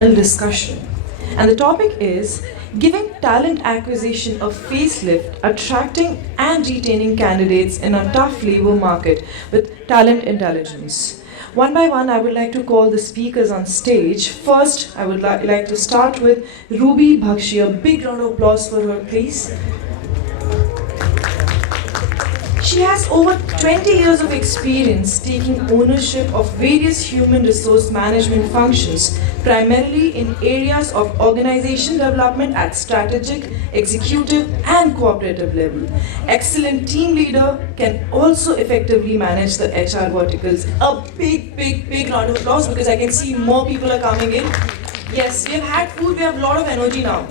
Discussion. And the topic is giving talent acquisition a facelift, attracting and retaining candidates in a tough labor market with talent intelligence. One by one, I would like to call the speakers on stage. First, I would like to start with Ruby Baksi. A big round of applause for her, please. She has over 20 years of experience taking ownership of various human resource management functions, primarily in areas of organization development at strategic, executive, and cooperative level. Excellent team leader can also effectively manage the HR verticals. A big round of applause because I can see more people are coming in. Yes, we have had food, we have a lot of energy now.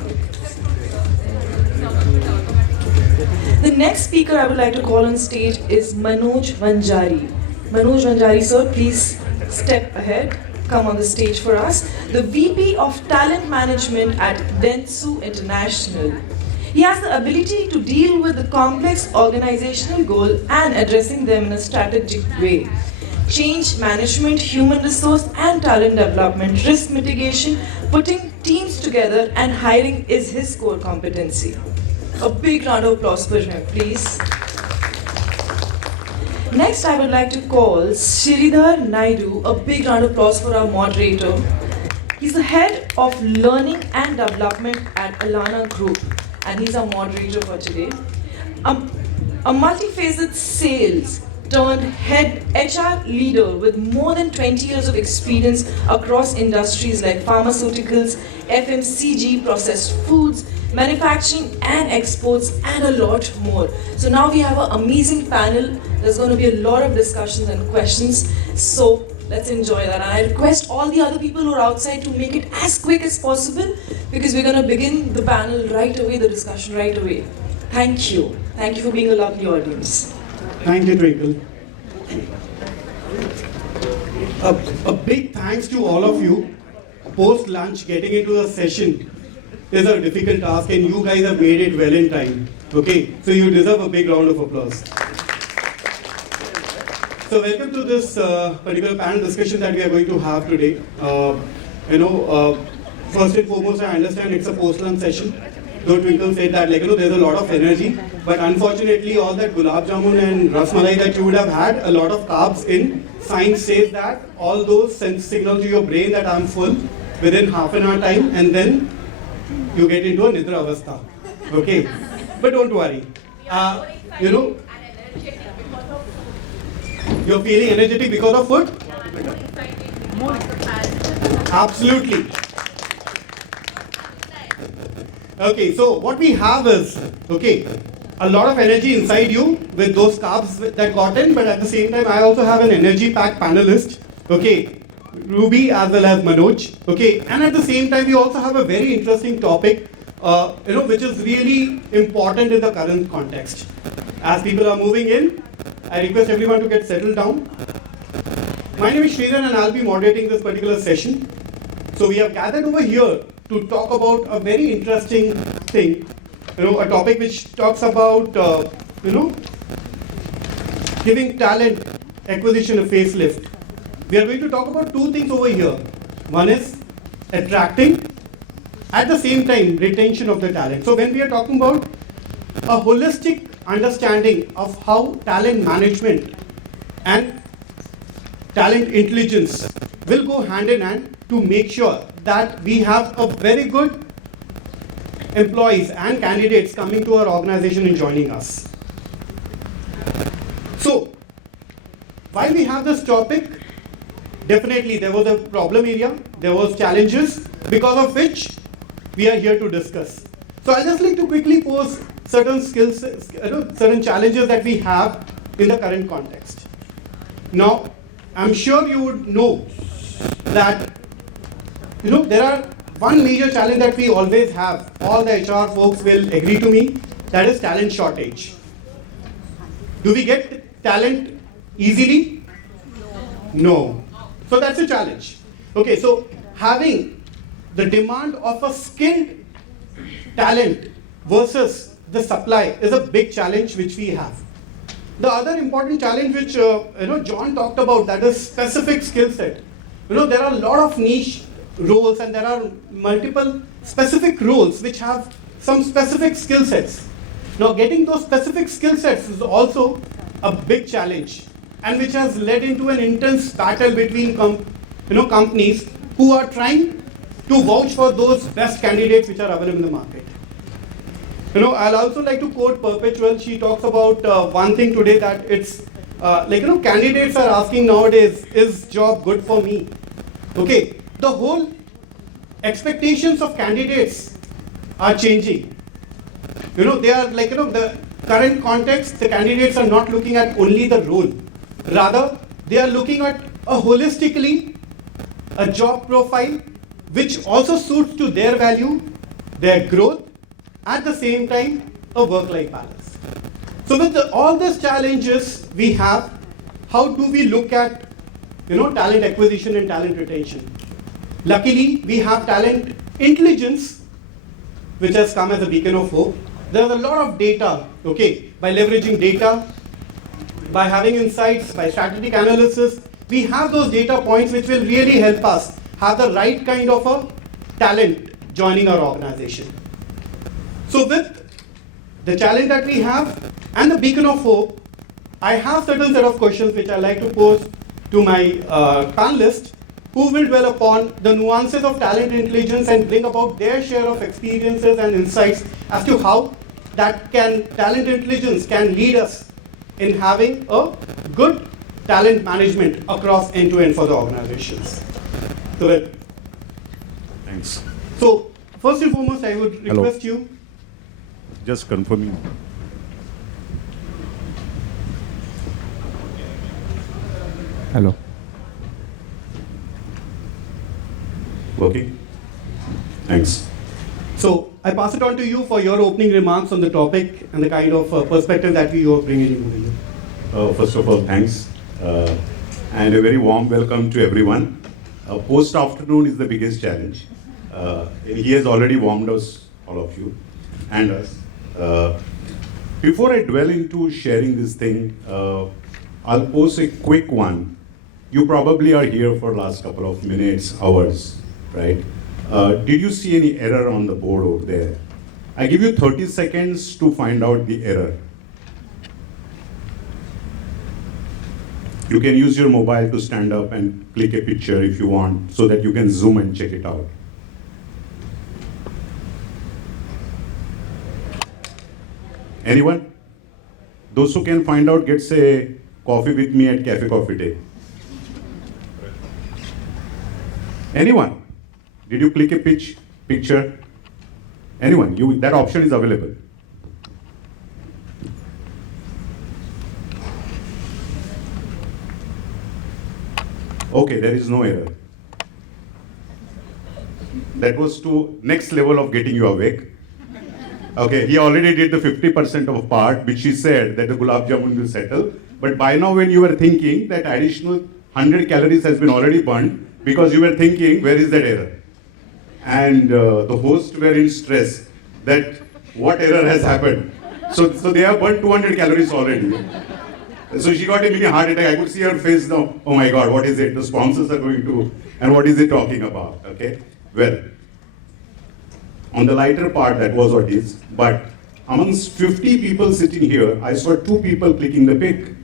The next speaker I would like to call on stage is Manoj Vanjari. Manoj Vanjari, sir, please step ahead. Come on the stage for us. The VP of Talent Management at Dentsu International. He has the ability to deal with the complex organizational goal and addressing them in a strategic way. Change management, human resource and talent development, risk mitigation, putting teams together and hiring is his core competency. A big round of applause for him, please. Next, I would like to call Shridhar Naidu. A big round of applause for our moderator. He's the head of learning and development at Allana Group, and he's our moderator for today. A multifaceted sales turned head HR leader with more than 20 years of experience across industries like pharmaceuticals, FMCG, processed foods, manufacturing and exports, and a lot more. So now we have an amazing panel. There's going to be a lot of discussions and questions. So let's enjoy that. And I request all the other people who are outside to make it as quick as possible because we're going to begin the panel right away, the discussion right away. Thank you. Thank you for being a lovely audience. Thank you, Twinkle. A big thanks to all of you. Post lunch, getting into the session is a difficult task, and you guys have made it well in time. Okay, so you deserve a big round of applause. So welcome to this particular panel discussion that we are going to have today. First and foremost, I understand it's a post-lunch session. Though Twinkle said that, there's a lot of energy, but unfortunately, all that gulab jamun and rasmalai that you would have had, a lot of carbs in. Science says that all those send signal to your brain that I'm full within half an hour time, and then you get into a nidra avastha. Okay, but don't worry. You're feeling energetic because of food? Absolutely. Okay, so what we have is, a lot of energy inside you with those carbs that got in, but at the same time, I also have an energy-packed panelist, Ruby as well as Manoj, and at the same time, we also have a very interesting topic, which is really important in the current context. As people are moving in, I request everyone to get settled down. My name is Shridhar and I'll be moderating this particular session. So we have gathered over here to talk about a very interesting thing, a topic which talks about, giving talent acquisition a facelift. We are going to talk about two things over here. One is attracting, at the same time, retention of the talent. So when we are talking about a holistic understanding of how talent management and talent intelligence will go hand in hand to make sure that we have a very good employees and candidates coming to our organization and joining us. So, while we have this topic, definitely there was a problem area, there was challenges, because of which we are here to discuss. So I'll just like to quickly pose certain skills, certain challenges that we have in the current context. Now, I'm sure you would know that there are one major challenge that we always have. All the HR folks will agree to me. That is talent shortage. Do we get talent easily? No. So that's a challenge. Okay, so having the demand of a skilled talent versus the supply is a big challenge which we have. The other important challenge which John talked about, that is specific skill set. There are a lot of niche roles and there are multiple specific roles which have some specific skill sets. Now getting those specific skill sets is also a big challenge and which has led into an intense battle between companies who are trying to vouch for those best candidates which are available in the market. I'll also like to quote Perpetual. She talks about one thing today that it's candidates are asking nowadays, is job good for me? Okay, the whole expectations of candidates are changing. They are the current context, the candidates are not looking at only the role. Rather, they are looking at a holistically a job profile which also suits to their value, their growth, at the same time, a work-life balance. So with all these challenges we have, how do we look at talent acquisition and talent retention? Luckily, we have talent intelligence, which has come as a beacon of hope. There's a lot of data, okay, by leveraging data, by having insights, by strategic analysis, we have those data points which will really help us have the right kind of a talent joining our organization. So with the challenge that we have and the beacon of hope, I have certain set of questions which I like to pose to my panelists who will dwell upon the nuances of talent intelligence and bring about their share of experiences and insights as to how talent intelligence can lead us in having a good talent management across end-to-end for the organizations. So, thanks. So first and foremost, I would request you. Just confirming. Hello. Working? Thanks. So I pass it on to you for your opening remarks on the topic and the kind of perspective that you are bringing over here. First of all, thanks. And a very warm welcome to everyone. Post-afternoon is the biggest challenge. He has already warmed us, all of you, and us. Before I dwell into sharing this thing, I'll pose a quick one. You probably are here for last couple of minutes, hours, right? Did you see any error on the board over there? I give you 30 seconds to find out the error. You can use your mobile to stand up and click a picture if you want, so that you can zoom and check it out. Anyone? Those who can find out gets a coffee with me at Cafe Coffee Day. Anyone? Did you click a picture? Anyone? That option is available. Okay, there is no error. That was to next level of getting you awake. Okay, he already did the 50% of part, which he said that the gulab jamun will settle. But by now, when you were thinking that additional 100 calories has been already burned, because you were thinking, where is that error? And the hosts were in stress that what error has happened. So they have burned 200 calories already. So she got a mini heart attack. I could see her face now. Oh my God, what is it? The sponsors are going to, and what is it talking about? Okay, well, on the lighter part, that was what it is. But amongst 50 people sitting here, I saw 2 people clicking the pic.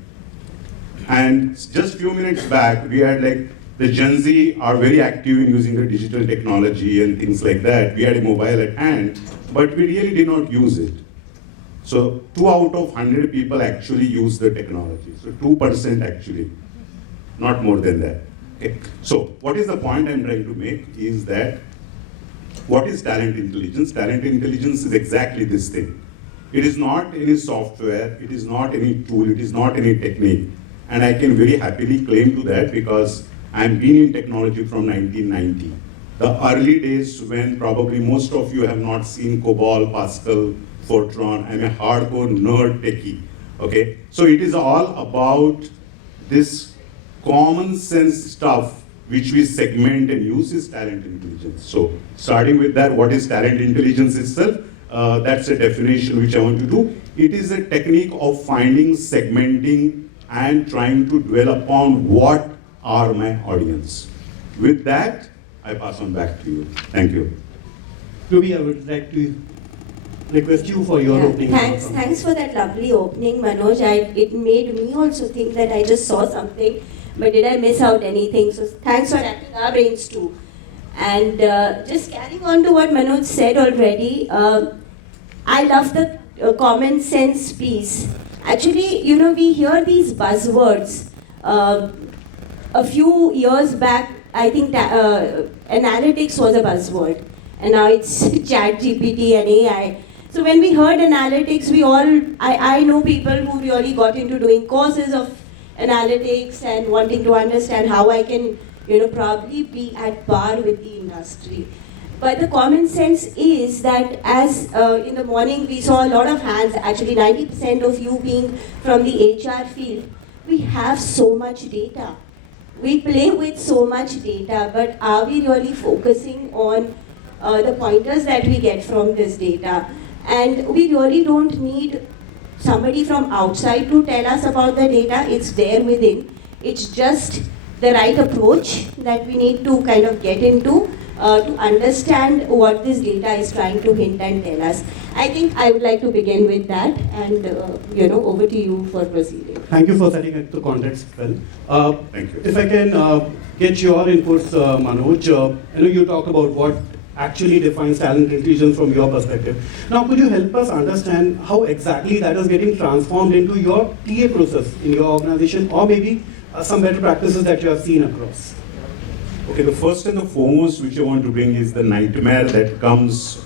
And just few minutes back, we had like the Gen Z are very active in using the digital technology and things like that. We had a mobile at hand, but we really did not use it. So 2 out of 100 people actually use the technology. So 2% actually, not more than that. Okay. So what is the point I'm trying to make is that what is talent intelligence? Talent intelligence is exactly this thing. It is not any software, it is not any tool, it is not any technique. And I can very happily claim to that because I've been in technology from 1990. The early days when probably most of you have not seen COBOL, Pascal, Fortran. I'm a hardcore nerd techie, okay? So it is all about this common sense stuff which we segment and use is talent intelligence. So starting with that, what is talent intelligence itself? That's a definition which I want to do. It is a technique of finding, segmenting, and trying to dwell upon what are my audience. With that, I pass on back to you. Thank you. Ruby, I would like to request you for your opening. Thanks for that lovely opening, Manoj. It made me also think that I just saw something, but did I miss out anything? So thanks for racking our brains too. And just carrying on to what Manoj said already, I love the common sense piece. Actually, we hear these buzzwords. A few years back, I think analytics was a buzzword, and now it's ChatGPT and AI. So when we heard analytics, I know people who really got into doing courses of analytics and wanting to understand how I can, probably be at par with the industry. But the common sense is that as in the morning we saw a lot of hands, actually 90% of you being from the HR field, we have so much data. We play with so much data, but are we really focusing on the pointers that we get from this data? And we really don't need somebody from outside to tell us about the data. It's there within. It's just the right approach that we need to kind of get into to understand what this data is trying to hint and tell us. I think I would like to begin with that, and over to you for proceeding. Thank you for setting up the context well. Thank you. If I can get your inputs, Manoj, you talked about what actually defines talent intelligence from your perspective. Now, could you help us understand how exactly that is getting transformed into your TA process in your organization, or maybe some better practices that you have seen across? Okay, the first and the foremost which I want to bring is the nightmare that comes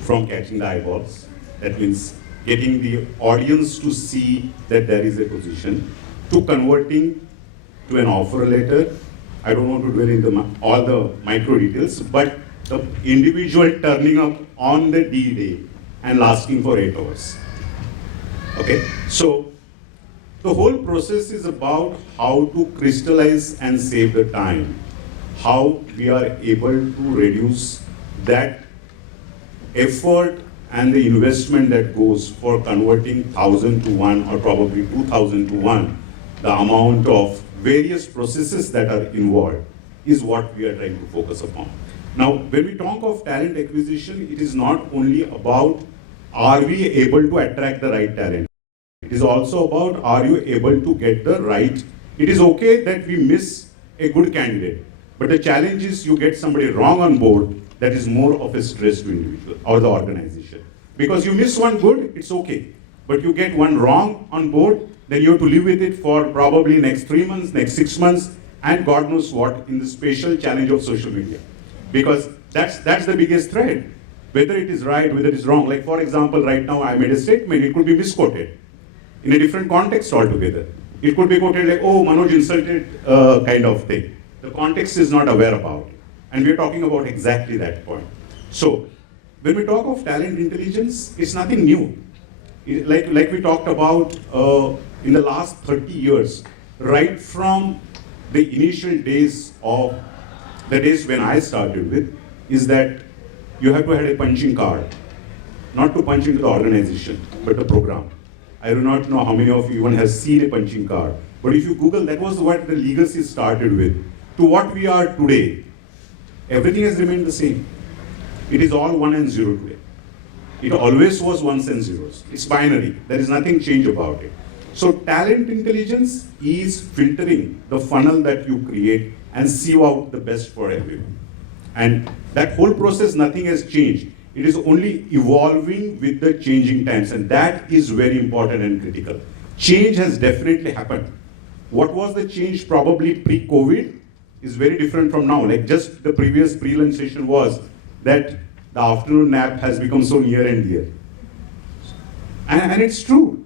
from catching the eyeballs. That means getting the audience to see that there is a position, to converting to an offer letter. I don't want to dwell in all the micro details, but the individual turning up on the D-Day and lasting for 8 hours. Okay, so the whole process is about how to crystallize and save the time, how we are able to reduce that effort and the investment that goes for converting 1,000 to 1 or probably 2,000 to 1, the amount of various processes that are involved is what we are trying to focus upon. Now, when we talk of talent acquisition, it is not only about are we able to attract the right talent. It is also about are you able to get the right. It is okay that we miss a good candidate, but the challenge is you get somebody wrong on board. That is more of a stress to individual or the organization. Because you miss one good, it's okay. But you get one wrong on board, then you have to live with it for probably next 3 months, next 6 months, and God knows what in the spatial challenge of social media. Because that's the biggest threat. Whether it is right, whether it is wrong. Like for example, right now I made a statement, it could be misquoted in a different context altogether. It could be quoted like, oh, Manoj insulted kind of thing. The context is not aware about it. And we're talking about exactly that point. So, when we talk of talent intelligence, it's nothing new. Like we talked about in the last 30 years, right from the initial days of the days when I started with, is that you have to have a punching card. Not to punch into the organization, but the program. I do not know how many of you even has seen a punching card. But if you Google, that was what the legacy started with. To what we are today, everything has remained the same. It is all 1 and 0 today. It always was ones and zeros. It's binary. There is nothing change about it. So talent intelligence is filtering the funnel that you create and sieve out the best for everyone. And that whole process, nothing has changed. It is only evolving with the changing times, and that is very important and critical. Change has definitely happened. What was the change probably pre-COVID is very different from now. Like just the previous pre-lunch session was that the afternoon nap has become so near and dear. And it's true.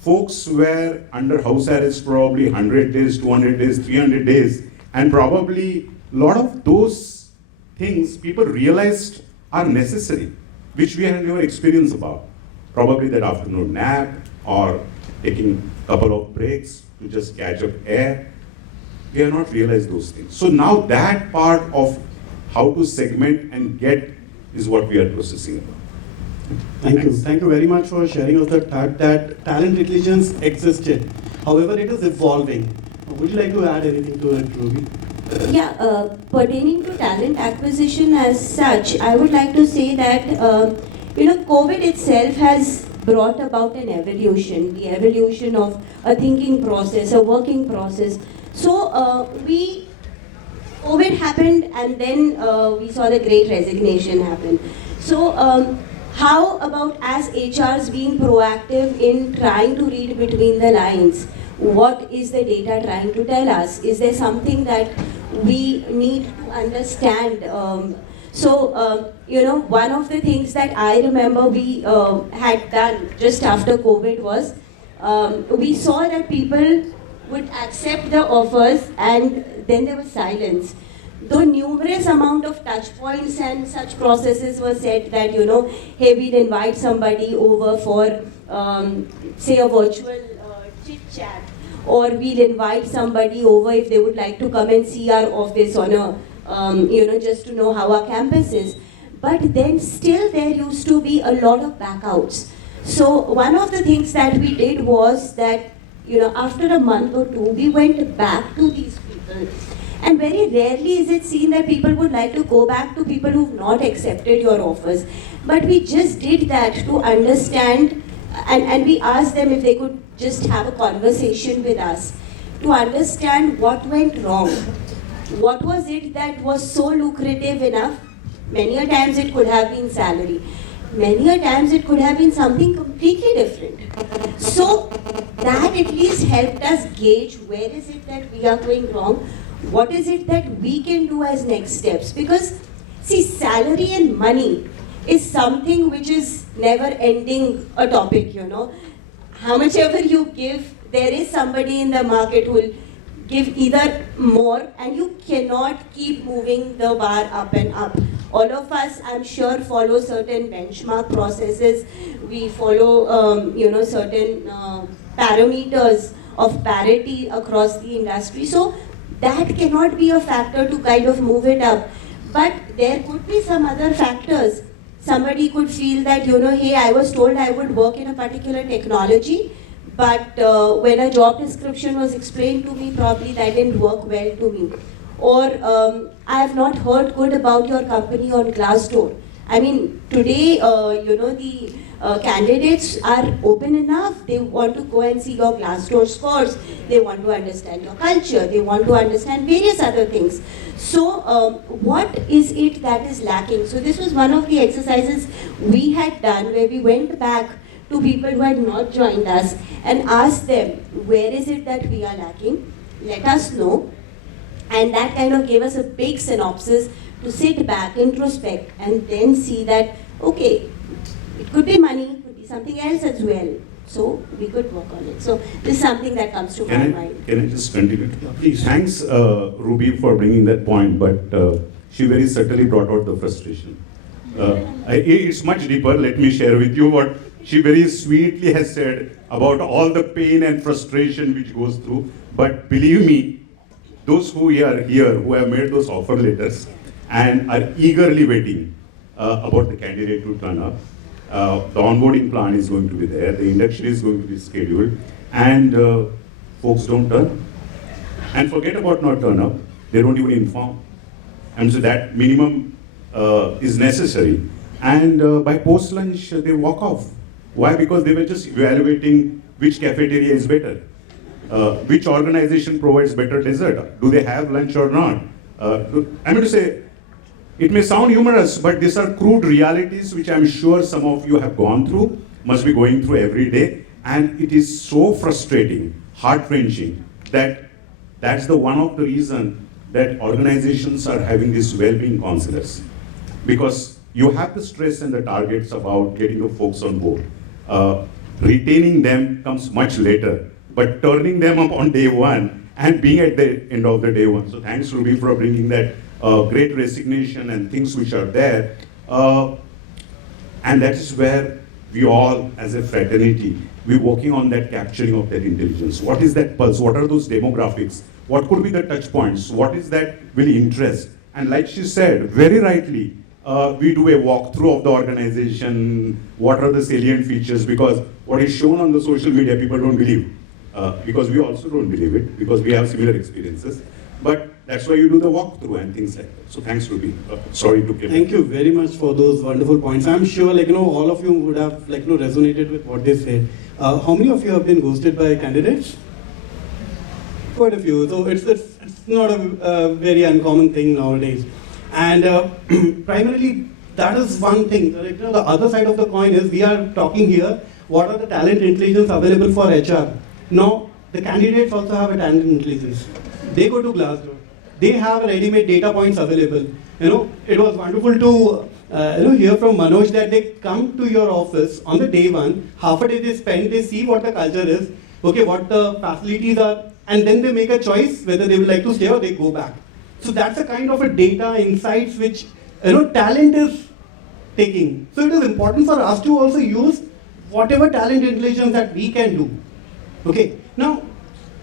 Folks were under house arrest probably 100 days, 200 days, 300 days, and probably a lot of those things people realized are necessary, which we had never experienced about. Probably that afternoon nap or taking a couple of breaks to just catch up air. We have not realized those things. So now that part of how to segment and get is what we are processing about. Thank you. Thank you very much for sharing of the fact that talent intelligence existed. However, it is evolving. Would you like to add anything to it, Ruby? Yeah, pertaining to talent acquisition as such, I would like to say that COVID itself has brought about an evolution, the evolution of a thinking process, a working process. So COVID happened, and then we saw the Great Resignation happen. So how about as HRs being proactive in trying to read between the lines? What is the data trying to tell us? Is there something that we need to understand? One of the things that I remember we had done just after COVID was we saw that people would accept the offers and then there was silence. Though numerous amount of touch points and such processes were said that, hey, we'll invite somebody over for, say, a virtual chit chat, or we'll invite somebody over if they would like to come and see our office on a, just to know how our campus is. But then still there used to be a lot of backouts. So one of the things that we did was that, after a month or two, we went back to these people. And very rarely is it seen that people would like to go back to people who've not accepted your offers. But we just did that to understand, and we asked them if they could just have a conversation with us to understand what went wrong. What was it that was so lucrative enough? Many a times it could have been salary. Many a times it could have been something completely different. So that at least helped us gauge where is it that we are going wrong. What is it that we can do as next steps? Because, see, salary and money is something which is never ending a topic, How much ever you give, there is somebody in the market who will give either more, and you cannot keep moving the bar up and up. All of us, I'm sure, follow certain benchmark processes. We follow, certain parameters of parity across the industry. So that cannot be a factor to kind of move it up. But there could be some other factors. Somebody could feel that, hey, I was told I would work in a particular technology, but when a job description was explained to me, probably that didn't work well to me. Or I have not heard good about your company on Glassdoor. I mean, today, the candidates are open enough. They want to go and see your Glassdoor scores. They want to understand your culture. They want to understand various other things. So what is it that is lacking? So this was one of the exercises we had done where we went back to people who had not joined us and asked them, where is it that we are lacking? Let us know. And that kind of gave us a big synopsis to sit back, introspect, and then see that, okay, it could be money, it could be something else as well. So we could work on it. So this is something that comes to my mind. Can I just continue? Please. Thanks, Ruby, for bringing that point, but she very subtly brought out the frustration. It's much deeper. Let me share with you what she very sweetly has said about all the pain and frustration which goes through. But believe me, those who are here, who have made those offer letters and are eagerly waiting about the candidate to turn up, the onboarding plan is going to be there, the induction is going to be scheduled, and folks don't turn. And forget about not turn up, they don't even inform. And so that minimum is necessary. And by post-lunch, they walk off. Why? Because they were just evaluating which cafeteria is better. Which organization provides better dessert? Do they have lunch or not? I mean to say, it may sound humorous, but these are crude realities which I'm sure some of you have gone through, must be going through every day. And it is so frustrating, heart-wrenching, that that's the one of the reason that organizations are having these well-being counselors. Because you have the stress and the targets about getting the folks on board. Retaining them comes much later, but turning them up on day one and being at the end of the day one. So thanks, Ruby, for bringing that great resignation and things which are there. And that is where we all, as a fraternity, we're working on that capturing of that intelligence. What is that pulse? What are those demographics? What could be the touch points? What is that really interest? And like she said, very rightly, we do a walkthrough of the organization. What are the salient features? Because what is shown on the social media, people don't believe. Because we also don't believe it, because we have similar experiences. But That's why you do the walkthrough and things like that. So thanks, Ruby. Sorry to keep. Thank you very much for those wonderful points. I'm sure, all of you would have, resonated with what they said. How many of you have been ghosted by candidates? Quite a few. So it's not a very uncommon thing nowadays. And primarily, that is one thing. The other side of the coin is we are talking here, what are the talent intelligence available for HR? Now, the candidates also have a talent intelligence. They go to Glassdoor. They have ready-made data points available. It was wonderful to hear from Manoj that they come to your office on the day one, half a day they spend, they see what the culture is, okay, what the facilities are, and then they make a choice whether they would like to stay or they go back. So that's a kind of a data insights which talent is taking. So it is important for us to also use whatever talent intelligence that we can do. Okay, now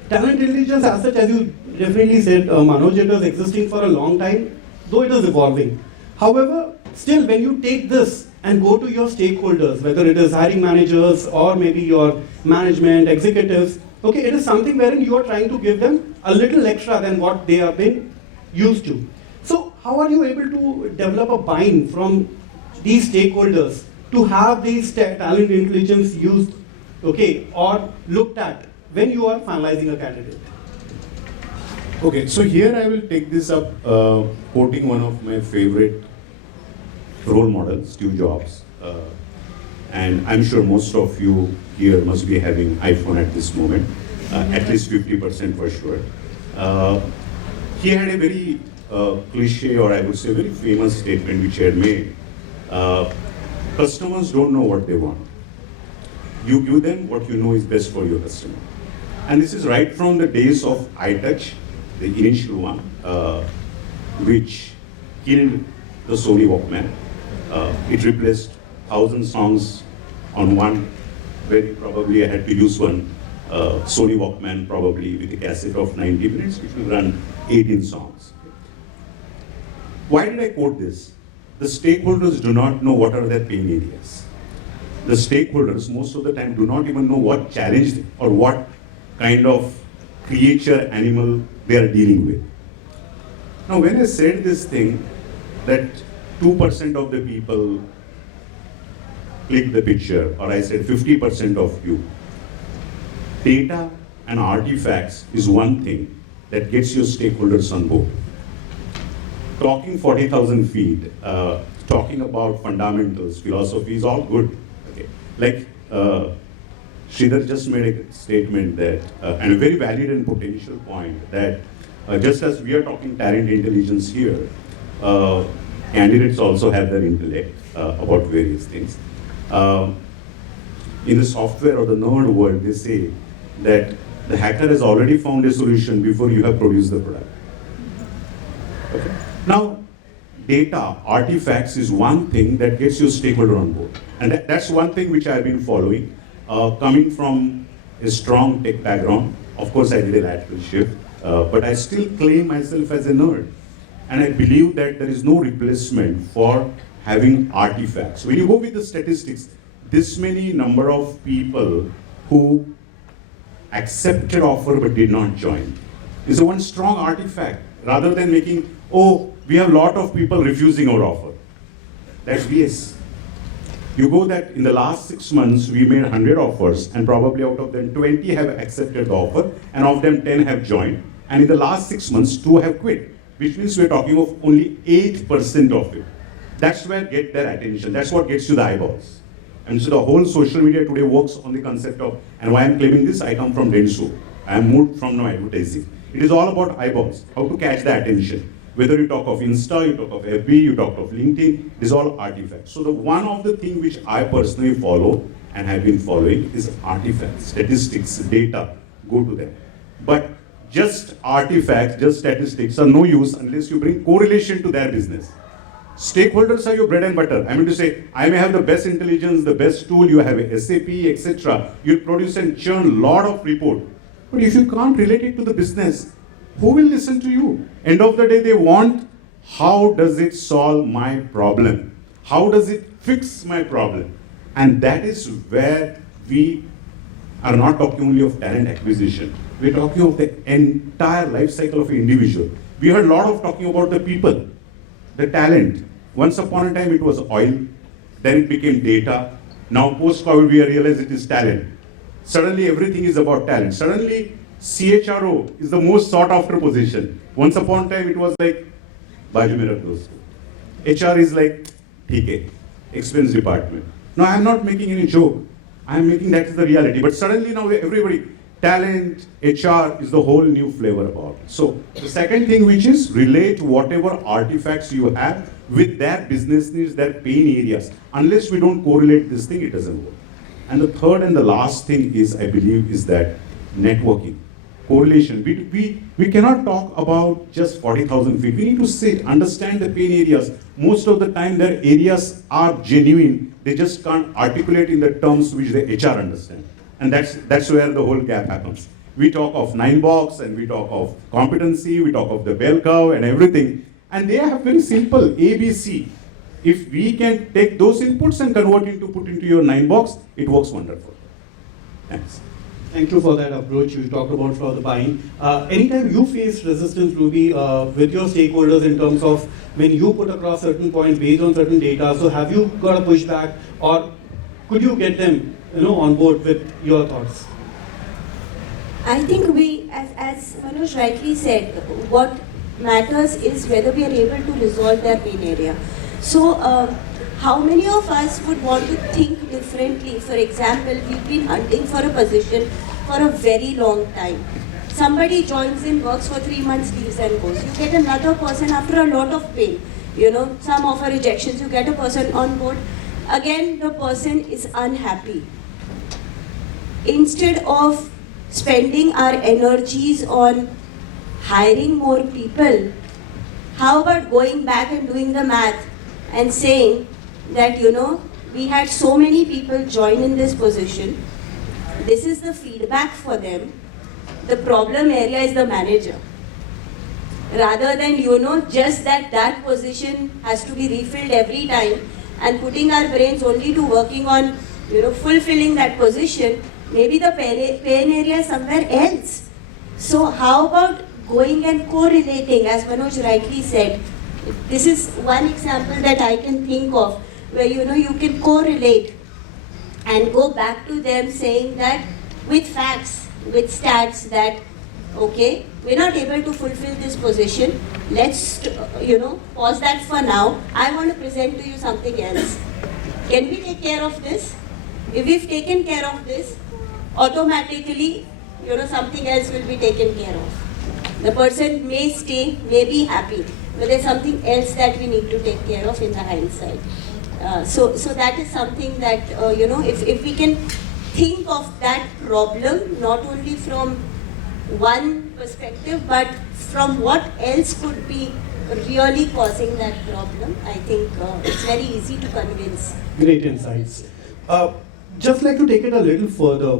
talent intelligence as such, as you definitely said, Manoj, it is existing for a long time, though it is evolving. However, still when you take this and go to your stakeholders, whether it is hiring managers or maybe your management, executives, okay, it is something wherein you are trying to give them a little extra than what they have been used to. So how are you able to develop a buy-in from these stakeholders to have these talent intelligence used, okay, or looked at when you are finalizing a candidate? Okay, so here I will take this up quoting one of my favorite role models, Steve Jobs. And I'm sure most of you here must be having iPhone at this moment, at least 50% for sure. He had a very cliche, or I would say very famous statement which he had made. Customers don't know what they want. You give them what you know is best for your customer. And this is right from the days of iTouch, the initial one, which killed the Sony Walkman. It replaced 1,000 songs on one, very probably I had to use one Sony Walkman probably with a cassette of 90 minutes, which will run 18 songs. Why did I quote this? The stakeholders do not know what are their pain areas. The stakeholders most of the time do not even know what challenge or what kind of creature, animal they are dealing with. Now when I said this thing, that 2% of the people click the picture, or I said 50% of you, data and artifacts is one thing that gets your stakeholders on board. Talking 40,000 feet, talking about fundamentals, philosophy is all good. Okay. Like Shridhar just made a statement that, and a very valid and potential point, that just as we are talking talent intelligence here, candidates also have their intellect about various things. In the software or the nerd world, they say that the hacker has already found a solution before you have produced the product. Okay. Now, data, artifacts is one thing that gets your stakeholder on board. And that's one thing which I've been following. Coming from a strong tech background, of course I did a lateral shift, but I still claim myself as a nerd. And I believe that there is no replacement for having artifacts. When you go with the statistics, this many number of people who accepted offer but did not join is a one strong artifact, rather than making, oh, we have a lot of people refusing our offer. That's BS. You go that in the last 6 months, we made 100 offers, and probably out of them, 20 have accepted the offer, and of them, 10 have joined. And in the last 6 months, 2 have quit, which means we're talking of only 8% of it. That's where get their attention. That's what gets you the eyeballs. And so the whole social media today works on the concept of, and why I'm claiming this, I come from Dentsu. I am moved from no advertising. It is all about eyeballs, how to catch the attention. Whether you talk of Insta, you talk of FB, you talk of LinkedIn, it is all artifacts. So the one of the thing which I personally follow and have been following is artifacts, statistics, data, go to them. But just artifacts, just statistics are no use unless you bring correlation to their business. Stakeholders are your bread and butter. I mean to say, I may have the best intelligence, the best tool, you have a SAP, etc. You'll produce and churn a lot of report. But if you can't relate it to the business, who will listen to you? End of the day, they want, how does it solve my problem? How does it fix my problem? And that is where we are not talking only of talent acquisition. We're talking of the entire life cycle of an individual. We heard a lot of talking about the people, the talent. Once upon a time it was oil, then it became data. Now post-COVID we realize it is talent. Suddenly everything is about talent. Suddenly CHRO is the most sought after position. Once upon a time it was like, Baju mera dost. HR is like, theek hai, expense department. No, I am not making any joke. I am making that is the reality. But suddenly now everybody, talent, HR is the whole new flavor about it. So the second thing, which is relate whatever artifacts you have with their business needs, their pain areas. Unless we don't correlate this thing, it doesn't work. And the third and the last thing is, I believe, is that networking, correlation. We cannot talk about just 40,000 feet. We need to sit, understand the pain areas. Most of the time their areas are genuine. They just can't articulate in the terms which the HR understand. And that's where the whole gap happens. We talk of 9-box and we talk of competency, we talk of the bell curve and everything. And they have very simple ABC. If we can take those inputs and put into your 9-box, it works wonderful. Thanks. Thank you for that approach you talked about for the buying. Anytime you face resistance, Ruby, with your stakeholders in terms of when you put across certain points based on certain data, so have you got a pushback, or could you get them, on board with your thoughts? I think we, as Manoj rightly said, what matters is whether we are able to resolve their pain area. So, how many of us would want to think differently? For example, we've been hunting for a position for a very long time. Somebody joins in, works for 3 months, leaves and goes. You get another person after a lot of pain. Some offer rejections, you get a person on board. Again, the person is unhappy. Instead of spending our energies on hiring more people, how about going back and doing the math and saying that, we had so many people join in this position. This is the feedback for them. The problem area is the manager. Rather than, just that position has to be refilled every time and putting our brains only to working on, fulfilling that position, maybe the pain area is somewhere else. So how about going and correlating, as Manoj rightly said. This is one example that I can think of where you can correlate and go back to them saying that with facts, with stats that okay, we're not able to fulfill this position, let's pause that for now. I want to present to you something else. Can we take care of this? If we've taken care of this, automatically something else will be taken care of. The person may stay, may be happy, but there's something else that we need to take care of in the hindsight. So that is something that, if we can think of that problem, not only from one perspective, but from what else could be really causing that problem, I think it's very easy to convince. Great insights. Just like to take it a little further,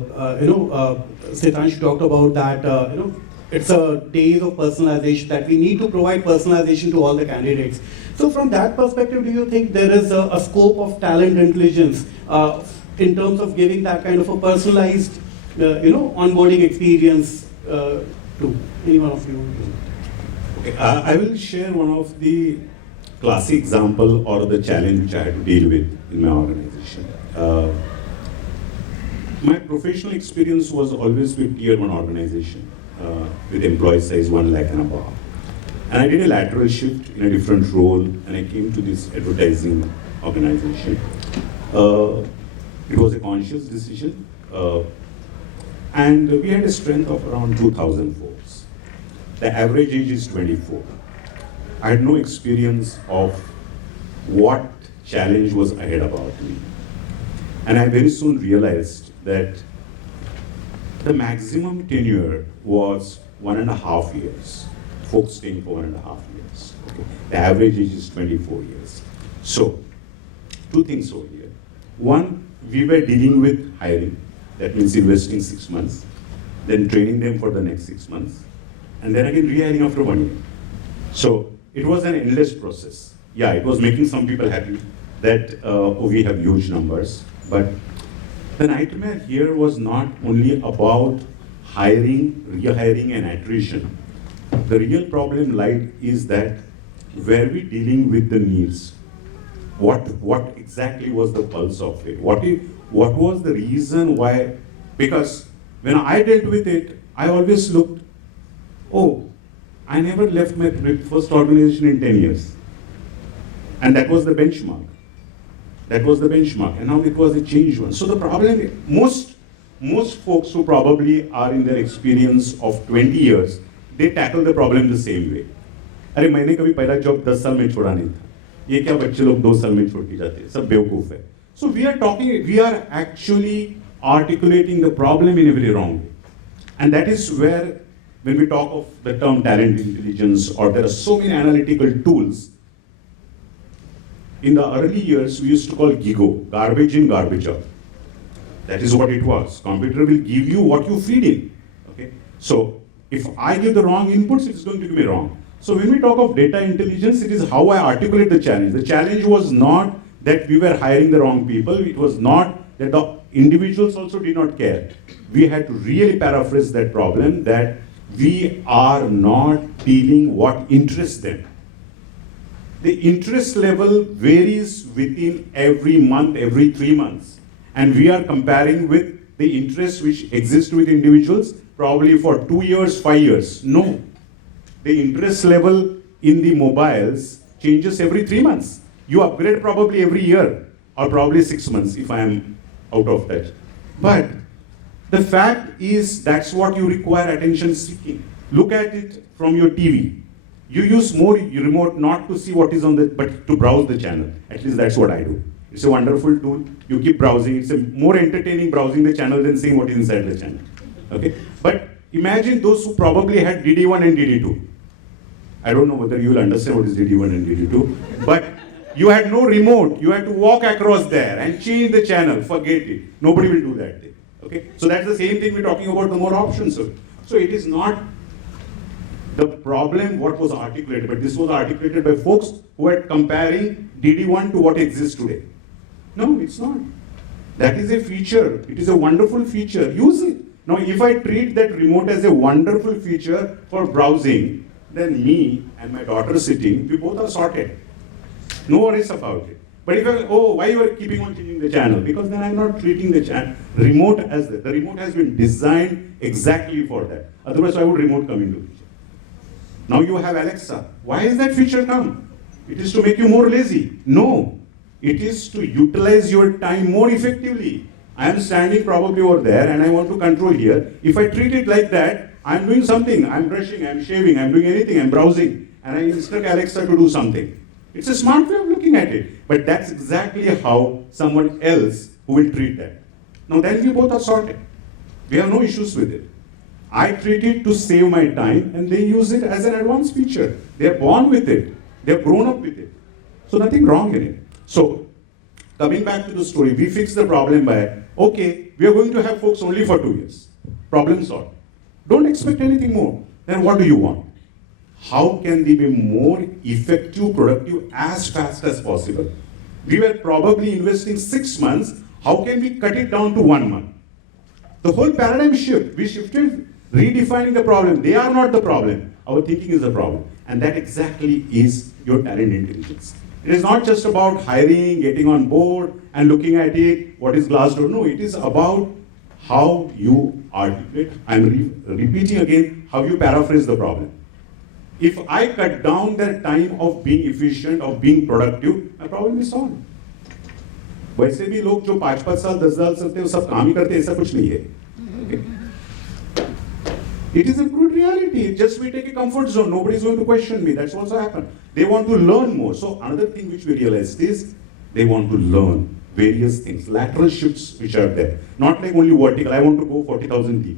Sitansh talked about that, it's a days of personalization, that we need to provide personalization to all the candidates. So from that perspective, do you think there is a scope of talent intelligence in terms of giving that kind of a personalized, onboarding experience to any one of you? Okay, I will share one of the classic example or the challenge which I had to deal with in my organization. My professional experience was always with tier 1 organization with employee size 1 lakh and above. And I did a lateral shift in a different role, and I came to this advertising organization. It was a conscious decision, and we had a strength of around 2,000 folks. The average age is 24. I had no experience of what challenge was ahead about me. And I very soon realized that the maximum tenure was 1.5 years. Folks staying for 1.5 years. Okay. The average age is 24 years. So, two things over here. One, we were dealing with hiring. That means investing 6 months, then training them for the next 6 months, and then again rehiring after 1 year. So, it was an endless process. Yeah, it was making some people happy that we have huge numbers, but the nightmare here was not only about hiring, rehiring, and attrition, The real problem lies is that were we dealing with the needs? What exactly was the pulse of it? What was the reason why? Because when I dealt with it, I always looked, oh, I never left my first organization in 10 years. And that was the benchmark. That was the benchmark. And now it was a changed one. So the problem, most folks who probably are in their experience of 20 years, they tackle the problem the same way. अरे मैंने कभी पहला job 10 साल में छोड़ा नहीं था. ये क्या बच्चे लोग 2 साल में छोड़ के जाते हैं, सब बेवकूफ है. So we are actually articulating the problem in a very wrong way. And that is where, when we talk of the term talent intelligence, or there are so many analytical tools, in the early years we used to call GIGO, garbage in, garbage out. That is what it was. Computer will give you what you feed in. Okay? So if I give the wrong inputs, it's going to give me wrong. So when we talk of data intelligence, it is how I articulate the challenge. The challenge was not that we were hiring the wrong people. It was not that the individuals also did not care. We had to really paraphrase that problem, that we are not dealing what interests them. The interest level varies within every month, every 3 months. And we are comparing with the interest which exists with individuals probably for 2 years, 5 years. No. The interest level in the mobiles changes every 3 months. You upgrade probably every year, or probably 6 months if I am out of touch. But the fact is, that's what you require attention seeking. Look at it from your TV. You use more your remote not to see what is on the, but to browse the channel. At least that's what I do. It's a wonderful tool. You keep browsing. It's a more entertaining browsing the channel than seeing what is inside the channel. Okay? But imagine those who probably had DD1 and DD2. I don't know whether you will understand what is DD1 and DD2, but you had no remote. You had to walk across there and change the channel. Forget it. Nobody will do that thing. Okay? So that's the same thing we're talking about, the more options. So it is not the problem what was articulated, but this was articulated by folks who are comparing DD1 to what exists today. No, it's not. That is a feature. It is a wonderful feature. Use it. Now, if I treat that remote as a wonderful feature for browsing, then me and my daughter sitting, we both are sorted. No worries about it. But if I, oh, why you are keeping on changing the channel? Because then I'm not treating the remote as that. The remote has been designed exactly for that. Otherwise, why would remote come into picture? Now you have Alexa. Why is that feature come? It is to make you more lazy. No. It is to utilize your time more effectively. I am standing probably over there and I want to control here. If I treat it like that, I'm doing something. I'm brushing, I'm shaving, I'm doing anything, I'm browsing. And I instruct Alexa to do something. It's a smart way of looking at it. But that's exactly how someone else who will treat that. Now then we both are sorted. We have no issues with it. I treat it to save my time and they use it as an advanced feature. They are born with it. They have grown up with it. So nothing wrong in it. So coming back to the story, we fix the problem by, okay, we are going to have folks only for 2 years. Problem solved. Don't expect anything more. Then what do you want? How can they be more effective, productive as fast as possible? We were probably investing 6 months. How can we cut it down to 1 month? The whole paradigm shift. We shifted, redefining the problem. They are not the problem. Our thinking is the problem. And that exactly is your talent intelligence. It is not just about hiring, getting on board, and looking at it, what is Glassdoor. No, it is about how you articulate. I'm repeating again, how you paraphrase the problem. If I cut down the time of being efficient, of being productive, my problem is solved. वैसे भी लोग जो 5-5 साल 10 साल चलते हैं वो सब काम ही करते हैं, ऐसा कुछ नहीं है. It is a good reality. Just we take a comfort zone. Nobody is going to question me. That's also happened. They want to learn more. So another thing which we realized is they want to learn various things, lateral shifts which are there. Not like only vertical. I want to go 40,000 deep.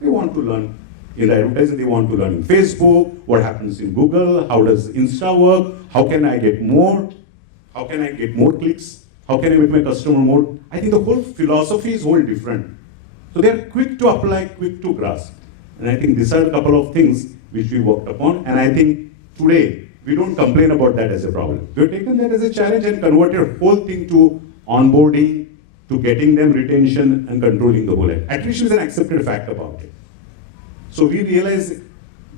They want to learn in advertising. They want to learn in Facebook. What happens in Google? How does Insta work? How can I get more? How can I get more clicks? How can I make my customer more? I think the whole philosophy is whole different. So they are quick to apply, quick to grasp. And I think these are a couple of things which we worked upon. And I think today, we don't complain about that as a problem. We've taken that as a challenge and converted whole thing to onboarding, to getting them retention and controlling the whole. Attrition is an accepted fact about it. So we realize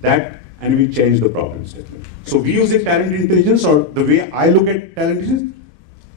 that and we change the problem statement. So we use talent intelligence, or the way I look at talent intelligence,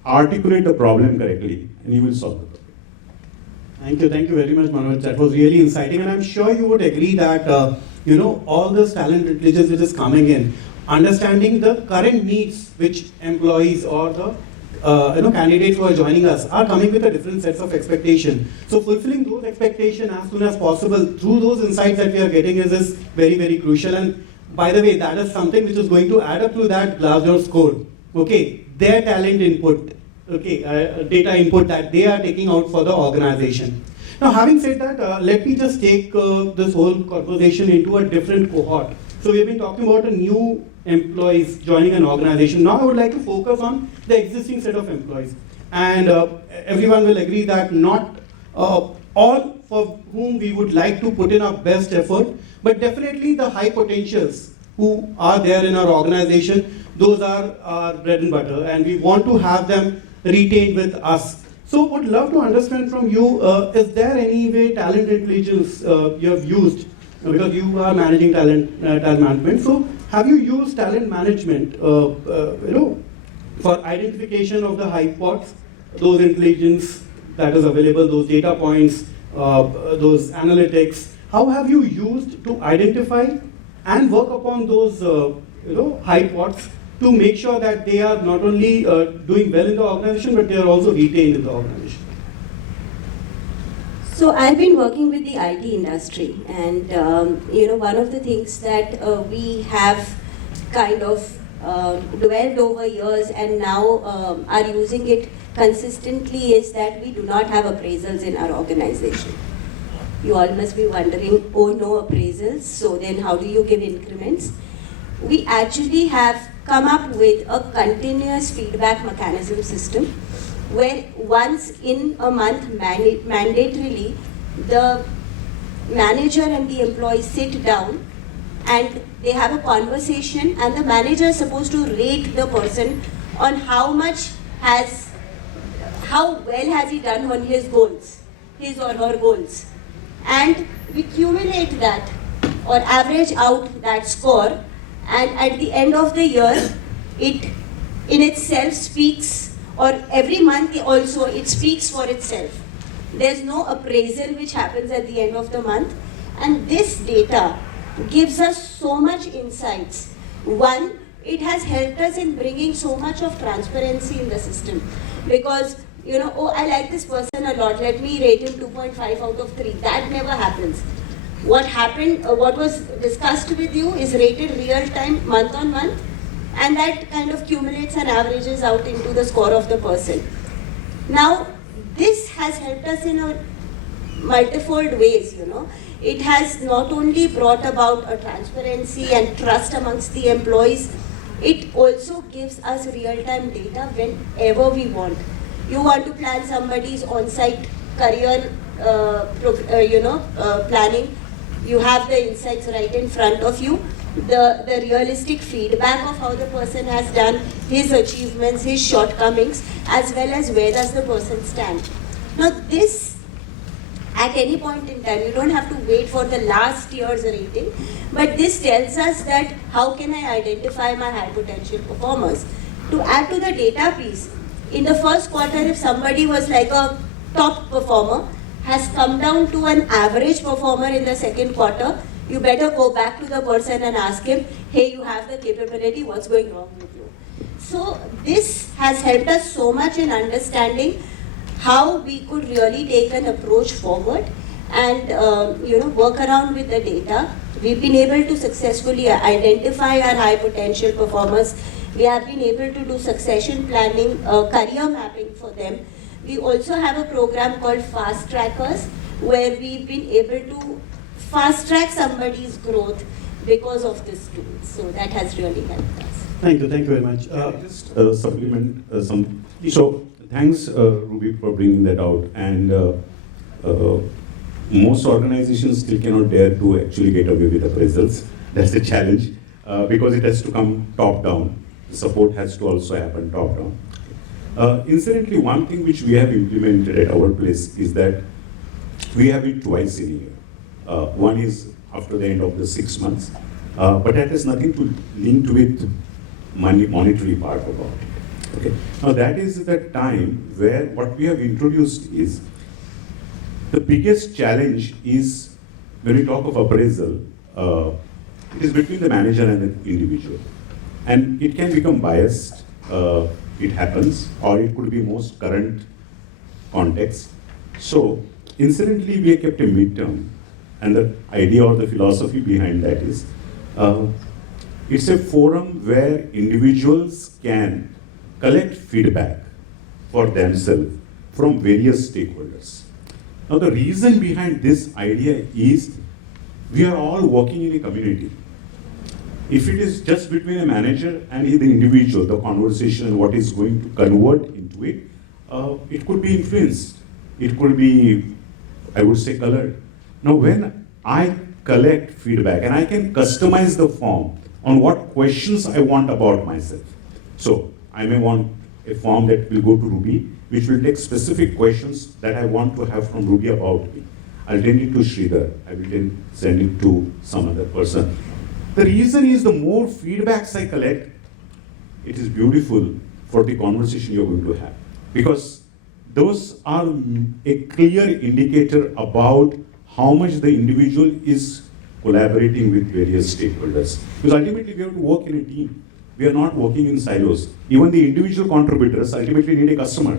articulate the problem correctly, and you will solve the problem. Thank you very much, Manoj. That was really inciting, and I'm sure you would agree that all this talent intelligence which is coming in, understanding the current needs which employees or the candidates who are joining us are coming with a different sets of expectation. So fulfilling those expectations as soon as possible through those insights that we are getting is very, very crucial. And by the way, that is something which is going to add up to that Glassdoor score. Okay, their talent input, data input that they are taking out for the organization. Now, having said that, let me just take this whole conversation into a different cohort. So we've been talking about a new employees joining an organization. Now I would like to focus on the existing set of employees. And everyone will agree that not all for whom we would like to put in our best effort, but definitely the high potentials who are there in our organization, those are our bread and butter, and we want to have them retained with us. So would love to understand from you, is there any way talent intelligence you have used, because you are managing talent management, so have you used talent management for identification of the high spots, those intelligence that is available, those data points, those analytics? How have you used to identify and work upon those high spots to make sure that they are not only doing well in the organization, but they are also retained in the organization? So I've been working with the IT industry, and one of the things that we have kind of dwelled over years and now are using it consistently is that we do not have appraisals in our organization. You all must be wondering, oh no appraisals, so then how do you give increments? We actually have come up with a continuous feedback mechanism system where once in a month mandatorily the manager and the employee sit down and they have a conversation, and the manager is supposed to rate the person on how well has he done on his goals, his or her goals. And we accumulate that or average out that score, and at the end of the year it in itself speaks, or every month also it speaks for itself. There's no appraisal which happens at the end of the month, and this data gives us so much insights. One, it has helped us in bringing so much of transparency in the system, because oh, I like this person a lot, let me rate him 2.5 out of 3. That never happens. What happened, what was discussed with you is rated real time, month on month, and that kind of accumulates and averages out into the score of the person. Now, this has helped us in a multifold ways, It has not only brought about a transparency and trust amongst the employees, it also gives us real-time data whenever we want. You want to plan somebody's on-site career, planning, you have the insights right in front of you, the realistic feedback of how the person has done, his achievements, his shortcomings, as well as where does the person stand. Now this, at any point in time, you don't have to wait for the last year's rating, but this tells us that how can I identify my high potential performers. To add to the data piece, in the first quarter, if somebody was like a top performer, has come down to an average performer in the second quarter, you better go back to the person and ask him, hey, you have the capability, what's going wrong with you? So this has helped us so much in understanding how we could really take an approach forward and work around with the data. We've been able to successfully identify our high potential performers. We have been able to do succession planning, career mapping for them. We also have a program called Fast Trackers, where we've been able to fast track somebody's growth because of this tool. So that has really helped us. Thank you very much. Just supplement some. So thanks, Ruby, for bringing that out. And most organizations still cannot dare to actually get away with appraisals. That's the challenge, because it has to come top down. The support has to also happen top down. Incidentally, one thing which we have implemented at our place is that we have it twice in a year. One is after the end of the 6 months, but that has nothing to link with monetary part about it. Okay. Now that is the time where what we have introduced is the biggest challenge is when we talk of appraisal, it is between the manager and the individual. And it can become biased, it happens, or it could be most current context. So, incidentally, we have kept a midterm, and the idea or the philosophy behind that is, it's a forum where individuals can collect feedback for themselves from various stakeholders. Now, the reason behind this idea is we are all working in a community. If it is just between a manager and the individual, the conversation and what is going to convert into it, it could be influenced. It could be, I would say, colored. Now, when I collect feedback and I can customize the form on what questions I want about myself. So, I may want a form that will go to Ruby, which will take specific questions that I want to have from Ruby about me. I'll send it to Shridhar. I will then send it to some other person. The reason is the more feedbacks I collect, it is beautiful for the conversation you're going to have. Because those are a clear indicator about how much the individual is collaborating with various stakeholders. Because ultimately we have to work in a team. We are not working in silos. Even the individual contributors ultimately need a customer,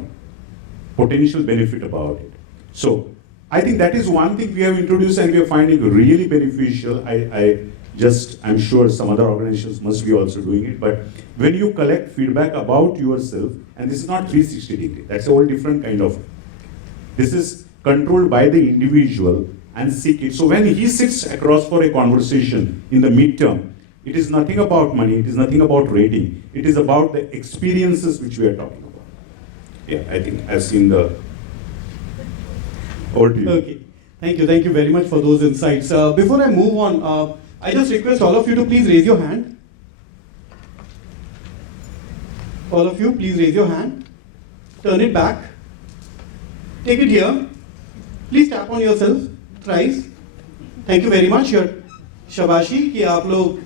potential benefit about it. So I think that is one thing we have introduced and we are finding really beneficial. I'm sure some other organizations must be also doing it, but when you collect feedback about yourself, and this is not 360 degree, that's a whole different kind of, this is controlled by the individual and seek it. So when he sits across for a conversation in the midterm, it is nothing about money, it is nothing about rating, it is about the experiences which we are talking about. Yeah, I think I've seen the, over to you. Okay, thank you very much for those insights. Before I move on, I just request all of you to please raise your hand. All of you, please raise your hand. Turn it back. Take it here. Please tap on yourself thrice. Thank you very much. Your शाबाशी कि आप लोग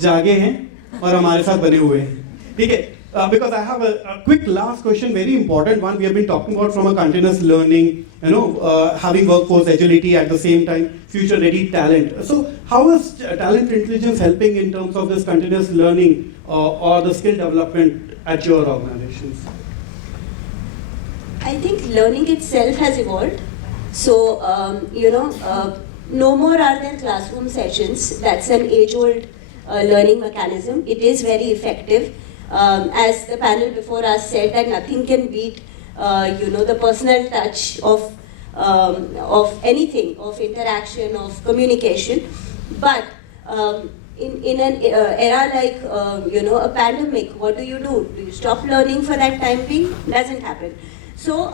जागे हैं और हमारे साथ बने हुए हैं. ठीक है? Because I have a quick last question, very important one. We have been talking about from a continuous learning, having workforce agility at the same time, future-ready talent. So, how is talent intelligence helping in terms of this continuous learning or the skill development at your organizations? I think learning itself has evolved. So, no more are there classroom sessions. That's an age-old learning mechanism. It is very effective. As the panel before us said, that nothing can beat, the personal touch of anything, of interaction, of communication. But in an era like, a pandemic, what do? Do you stop learning for that time being? Doesn't happen. So,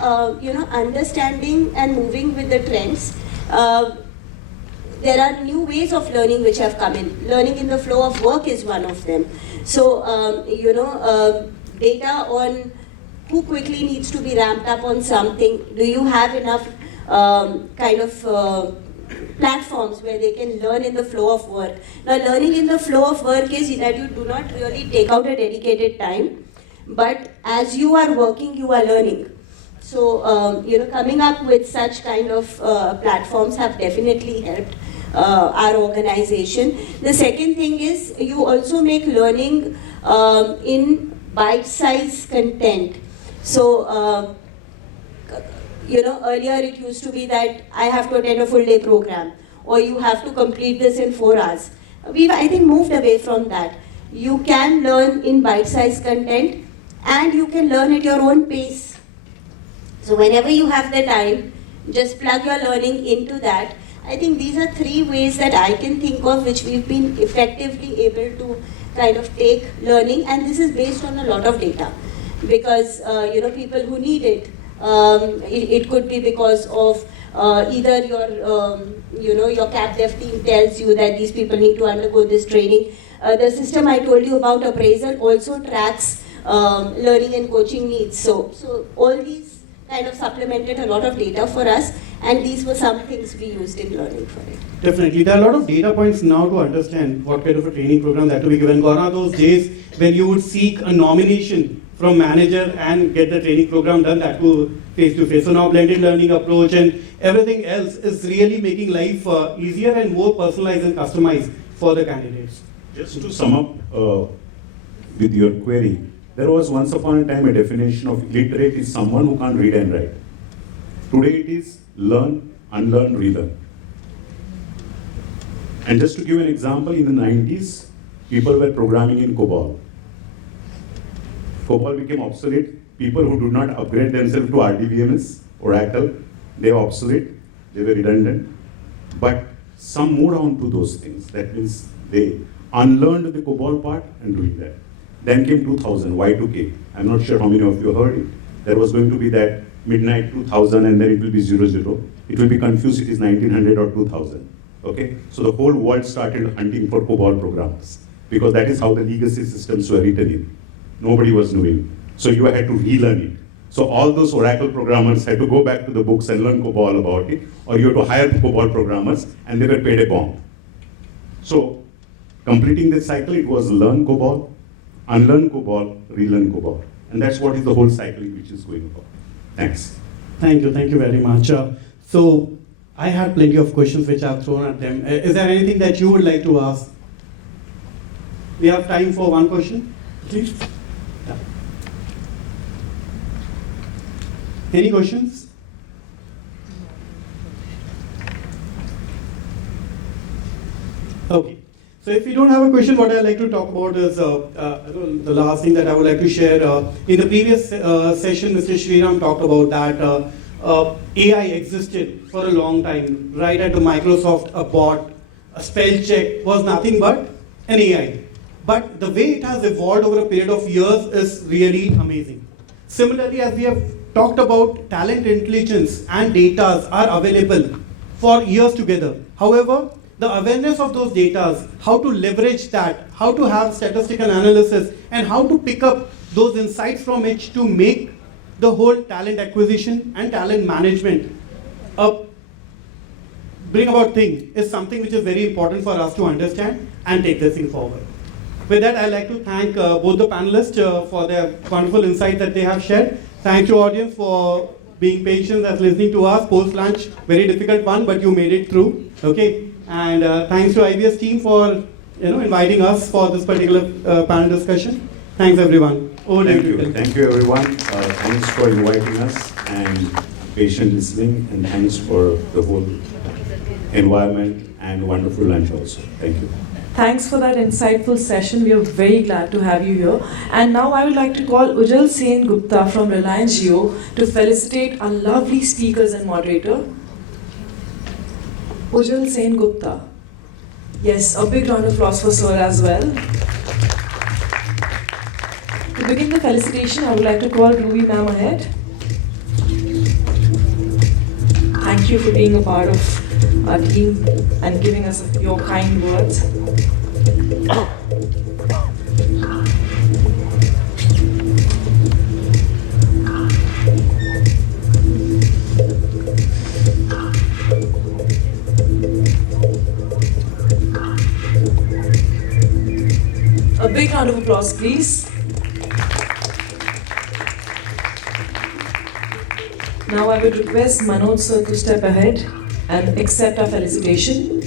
understanding and moving with the trends. There are new ways of learning which have come in. Learning in the flow of work is one of them. So, data on who quickly needs to be ramped up on something. Do you have enough platforms where they can learn in the flow of work? Now, learning in the flow of work is that you do not really take out a dedicated time, but as you are working, you are learning. So, coming up with such kind of platforms have definitely helped our organization. The second thing is you also make learning in bite-sized content. So, earlier it used to be that I have to attend a full day program or you have to complete this in 4 hours. We've, I think, moved away from that. You can learn in bite-sized content and you can learn at your own pace. So whenever you have the time, just plug your learning into that. I think these are 3 ways that I can think of which we've been effectively able to kind of take learning, and this is based on a lot of data. Because, people who need it, it could be because of either your cap dev team tells you that these people need to undergo this training. The system I told you about, appraisal, also tracks learning and coaching needs. So all these kind of supplemented a lot of data for us, and these were some things we used in learning for it. Definitely. There are a lot of data points now to understand what kind of a training program that to be given. Gone are those days when you would seek a nomination from manager and get the training program done, that to face to face. So now blended learning approach and everything else is really making life easier and more personalized and customized for the candidates. Just to sum up with your query, there was once upon a time a definition of illiterate is someone who can't read and write. Today it is learn, unlearn, relearn. And just to give an example, in the 90s, people were programming in COBOL. COBOL became obsolete. People who do not upgrade themselves to RDBMS, Oracle, they were obsolete, they were redundant. But some moved on to those things. That means they unlearned the COBOL part and doing that. Then came 2000, Y2K. I'm not sure how many of you heard it. There was going to be that midnight 2000 and then it will be 00. It will be confused, it is 1900 or 2000. Okay? So the whole world started hunting for COBOL programs because that is how the legacy systems were written in. Nobody was knowing. So you had to relearn it. So all those Oracle programmers had to go back to the books and learn COBOL about it, or you had to hire COBOL programmers and they were paid a bomb. So completing this cycle, it was learn COBOL, unlearn COBOL, relearn COBOL. And that's what is the whole cycle which is going on. Thanks. Thank you very much. So I had plenty of questions which I've thrown at them. Is there anything that you would like to ask? We have time for one question, please. Yeah. Any questions? Okay. So if you don't have a question, what I'd like to talk about is the last thing that I would like to share. In the previous session, Mr. Sriram talked about that AI existed for a long time. Right at the Microsoft, a bot, a spell check was nothing but an AI. But the way it has evolved over a period of years is really amazing. Similarly, as we have talked about, talent intelligence and data are available for years together. However, the awareness of those data, how to leverage that, how to have statistical analysis, and how to pick up those insights from it to make the whole talent acquisition and talent management a bring about thing is something which is very important for us to understand and take this thing forward. With that, I'd like to thank both the panelists for their wonderful insight that they have shared. Thank you, audience, for being patient and listening to us post-lunch. Very difficult one, but you made it through. Okay. And thanks to IBS team for inviting us for this particular panel discussion. Thanks everyone. Thank you. Thank you everyone. Thanks for inviting us and patient listening, and thanks for the whole environment and wonderful lunch also. Thank you. Thanks for that insightful session. We are very glad to have you here. And now I would like to call Ujjwal Sen Gupta from Reliance Jio to felicitate our lovely speakers and moderator. Ujjwal Sen Gupta. Yes, a big round of applause for sir as well. To begin the felicitation, I would like to call Ruby ma'am ahead. Thank you for being a part of our team and giving us your kind words. A big round of applause, please. Now I would request Manoj sir to step ahead and accept our felicitation.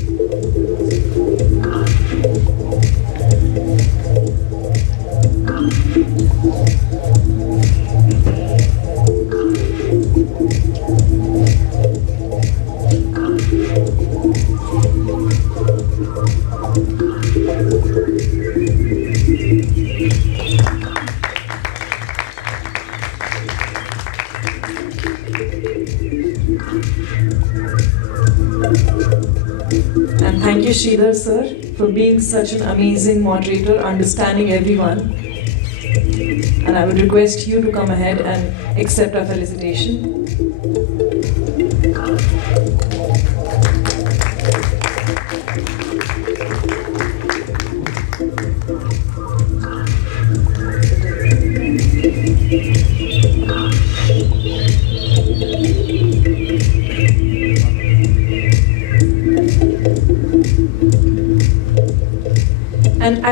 And thank you, Shridhar sir, for being such an amazing moderator, understanding everyone. And I would request you to come ahead and accept our felicitation.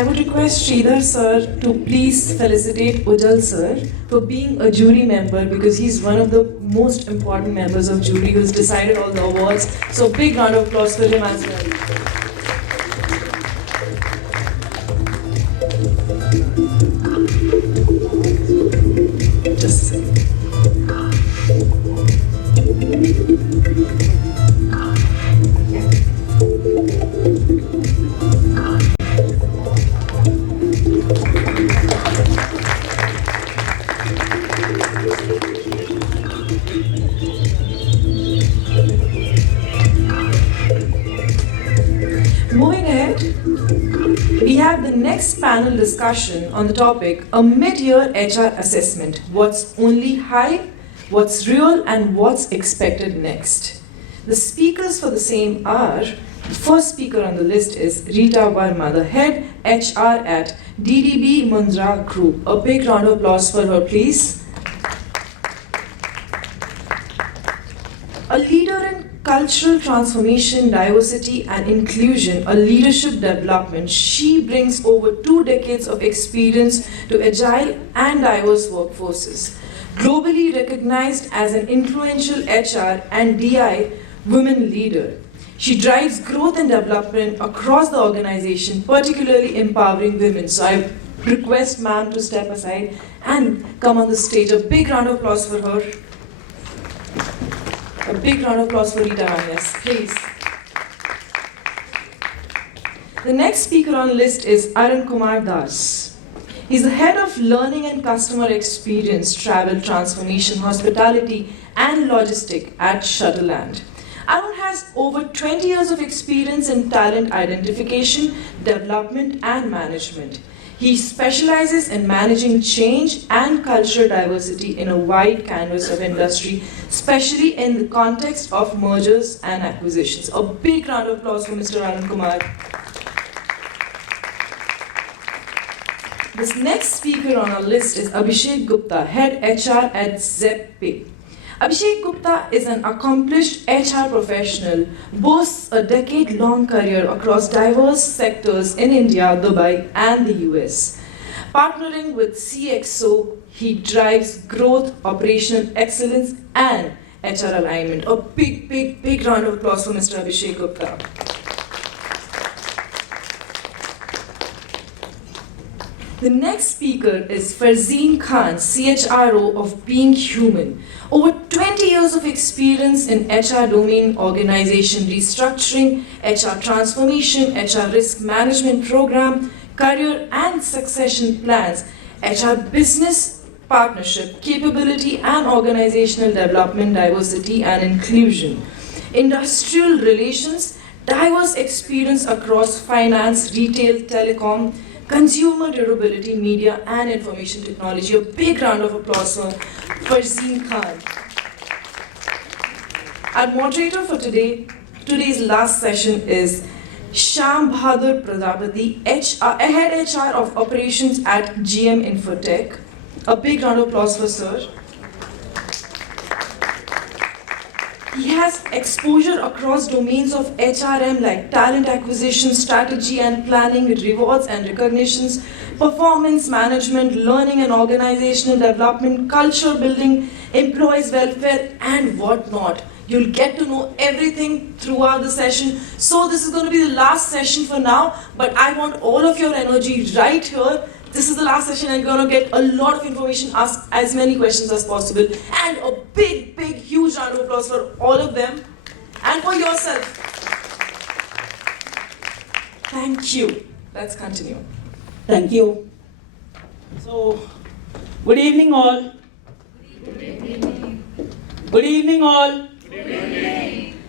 I would request Shridhar sir to please felicitate Ujjal sir for being a jury member because he's one of the most important members of jury who's decided all the awards. So big round of applause for him as well. Just a second. Moving ahead, we have the next panel discussion on the topic, a mid-year HR assessment. What's only hype, what's real, and what's expected next. The speakers for the same are, the first speaker on the list is Rita Verma, the head HR at DDB Mudra Group. A big round of applause for her, please. A leader in cultural transformation, diversity and inclusion, a leadership development. She brings over 2 decades of experience to agile and diverse workforces. Globally recognized as an influential HR and DI women leader. She drives growth and development across the organization, particularly empowering women. So I request ma'am to step aside and come on the stage. A big round of applause for her. A big round of applause for Rita Ranyas, please. The next speaker on the list is Arun Kumar Das. He's the head of learning and customer experience, travel, transformation, hospitality, and logistics at Sutherland. Arun has over 20 years of experience in talent identification, development, and management. He specializes in managing change and cultural diversity in a wide canvas of industry, especially in the context of mergers and acquisitions. A big round of applause for Mr. Arun Kumar. This next speaker on our list is Abhishek Gupta, head HR at ZebPay. Abhishek Gupta is an accomplished HR professional, boasts a decade-long career across diverse sectors in India, Dubai, and the US. Partnering with CHRO, he drives growth, operational excellence, and HR alignment. A big round of applause for Mr. Abhishek Gupta. The next speaker is Farzeen Khan, CHRO of Being Human. Over 20 years of experience in HR domain organization restructuring, HR transformation, HR risk management program, career and succession plans, HR business partnership, capability and organizational development, diversity and inclusion, industrial relations, diverse experience across finance, retail, telecom, consumer durability, media, and information technology. A big round of applause for Farzeen Khan. Our moderator for today's last session is Shyambahadur Prajapati, head HR of operations at GM Infotech. A big round of applause for sir. He has exposure across domains of HRM like talent acquisition, strategy and planning, rewards and recognitions, performance management, learning and organizational development, culture building, employees welfare and whatnot. You'll get to know everything throughout the session. So this is going to be the last session for now, but I want all of your energy right here. This is the last session and you're going to get a lot of information, ask as many questions as possible. And a big, huge round of applause for all of them and for yourself. Thank you. Let's continue. Thank you. So, good evening all. Good evening. Good evening all. Good evening.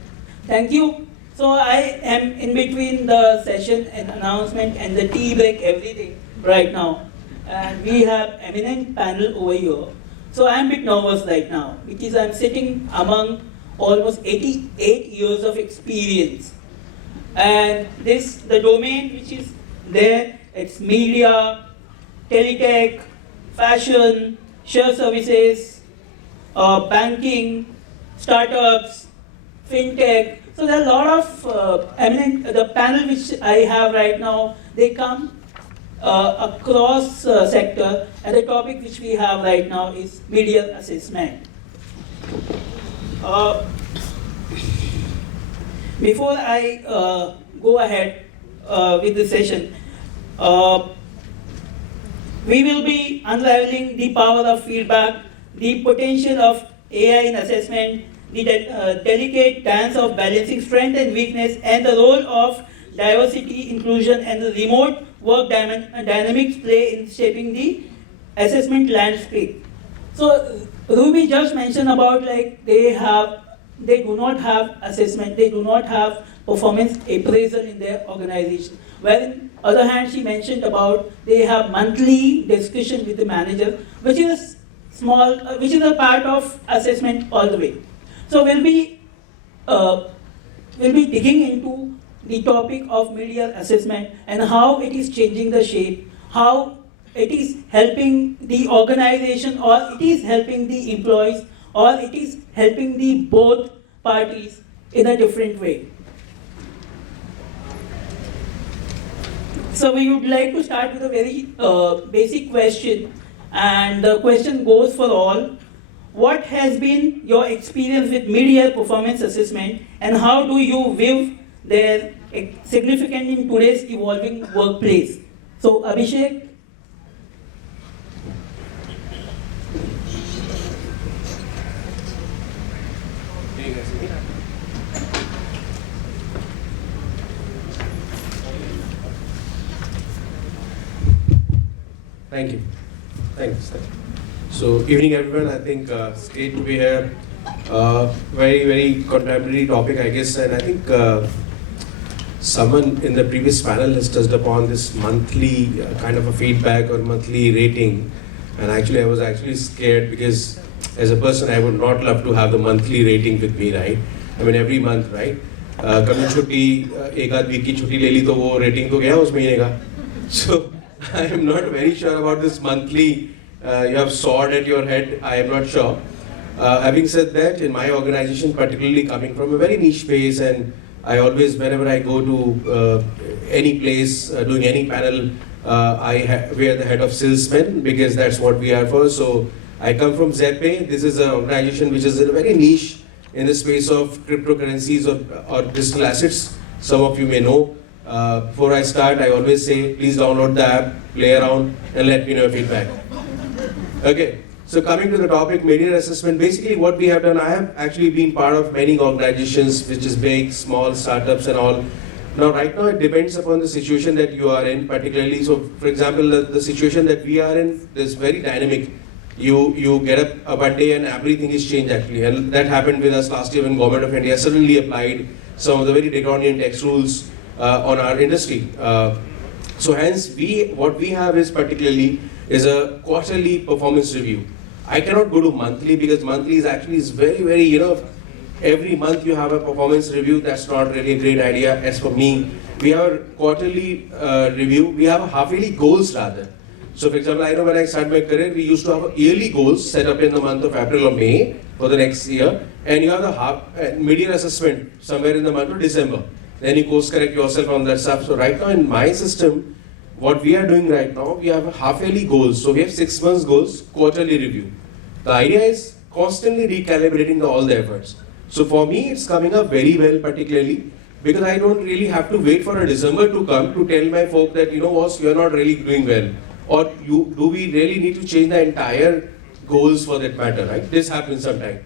Thank you. So I am in between the session and announcement and the tea break, everything right now. And we have eminent panel over here. So I'm a bit nervous right now because I'm sitting among almost 88 years of experience. And the domain which is there, it's media, teletech, fashion, share services, banking, startups, fintech. So there are a lot of the panel which I have right now, they come across sector, and the topic which we have right now is media assessment. Before I go ahead with the session, we will be unraveling the power of feedback, the potential of AI in assessment, the delicate dance of balancing strength and weakness, and the role of diversity, inclusion, and the remote work dynamics play in shaping the assessment landscape. So Ruby just mentioned about like they do not have assessment, they do not have performance appraisal in their organization. Wherein other hand, she mentioned about they have monthly discussion with the manager, which is which is a part of assessment all the way. So we'll be digging into the topic of media assessment and how it is changing the shape, how it is helping the organization, or it is helping the employees, or it is helping the both parties in a different way. So we would like to start with a very basic question, and the question goes for all. What has been your experience with mid-year performance assessment, and how do you view their significance in today's evolving workplace? So Abhishek. Thank you. Thanks. So, evening everyone. I think it's great to be here. Very, very contemporary topic, I guess, and I think someone in the previous panel has touched upon this monthly kind of a feedback or monthly rating. And actually, I was actually scared because as a person, I would not love to have the monthly rating with me, right? I mean, every month, right? कभी छुट्टी एक आध week की छुट्टी ले ली तो वो rating तो गया उस महीने का. So I am not very sure about this monthly. You have sword at your head. I am not sure. Having said that, in my organization, particularly coming from a very niche space, and I always, whenever I go to any place, doing any panel, we are the head of salesmen because that's what we are for. So I come from ZebPay. This is an organization which is very niche in the space of cryptocurrencies or digital assets. Some of you may know. Before I start, I always say, please download the app, play around, and let me know your feedback. Okay, so coming to the topic, media assessment, basically what we have done, I have actually been part of many organizations, which is big, small, startups and all. Now, right now, it depends upon the situation that you are in, particularly. So, for example, the situation that we are in is very dynamic. You get up one day and everything is changed actually. And that happened with us last year when Government of India suddenly applied some of the very draconian tax rules on our industry. So hence, what we have is particularly is a quarterly performance review. I cannot go to monthly because monthly is very, very, every month you have a performance review. That's not really a great idea. As for me, we have a quarterly review. We have a half-yearly goals rather. So for example, I know when I started my career, we used to have yearly goals set up in the month of April or May for the next year. And you have the mid-year assessment somewhere in the month of December. Then you course correct yourself on that stuff. So right now in my system, what we are doing right now, we have half-yearly goals. So we have 6 months goals, quarterly review. The idea is constantly recalibrating all the efforts. So for me, it's coming up very well, particularly because I don't really have to wait for a December to come to tell my folk that, boss, you're not really doing well. Or do we really need to change the entire goals for that matter, right? This happens sometimes.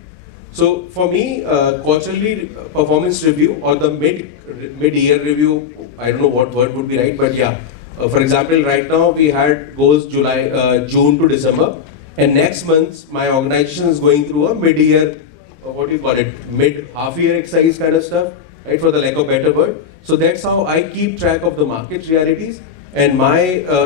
So for me, quarterly performance review or the mid-year review, I don't know what word would be right, but yeah. For example, right now we had goals June to December, and next month my organization is going through a mid-year, mid-half-year exercise kind of stuff, right? For the lack of better word. So that's how I keep track of the market realities, and my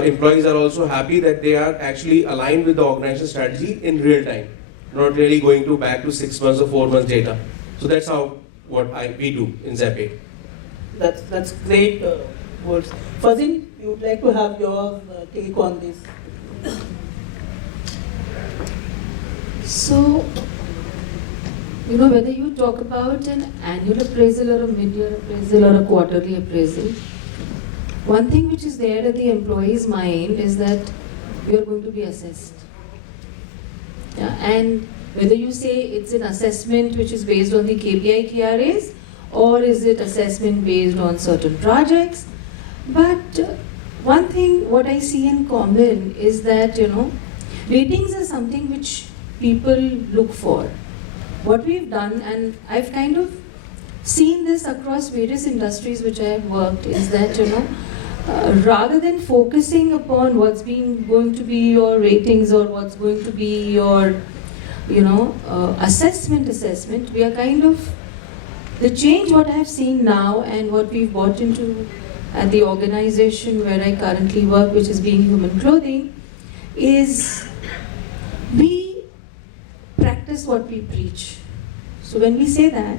employees are also happy that they are actually aligned with the organization strategy in real time. Not really going back to 6 months or 4 months data. So that's how we do in ZebPay. That's great words. Farzeen, you would like to have your take on this? So, whether you talk about an annual appraisal or a mid-year appraisal or a quarterly appraisal, one thing which is there at the employee's mind is that we are going to be assessed. Yeah, and whether you say it's an assessment which is based on the KPI KRAs, or is it assessment based on certain projects, but one thing what I see in common is that, ratings are something which people look for. What we've done, and I've kind of seen this across various industries which I have worked, is that, rather than focusing upon what's going to be your ratings or what's going to be your, assessment, we are kind of, the change what I have seen now and what we've bought into at the organization where I currently work, which is being Human Clothing, is we practice what we preach. So when we say that,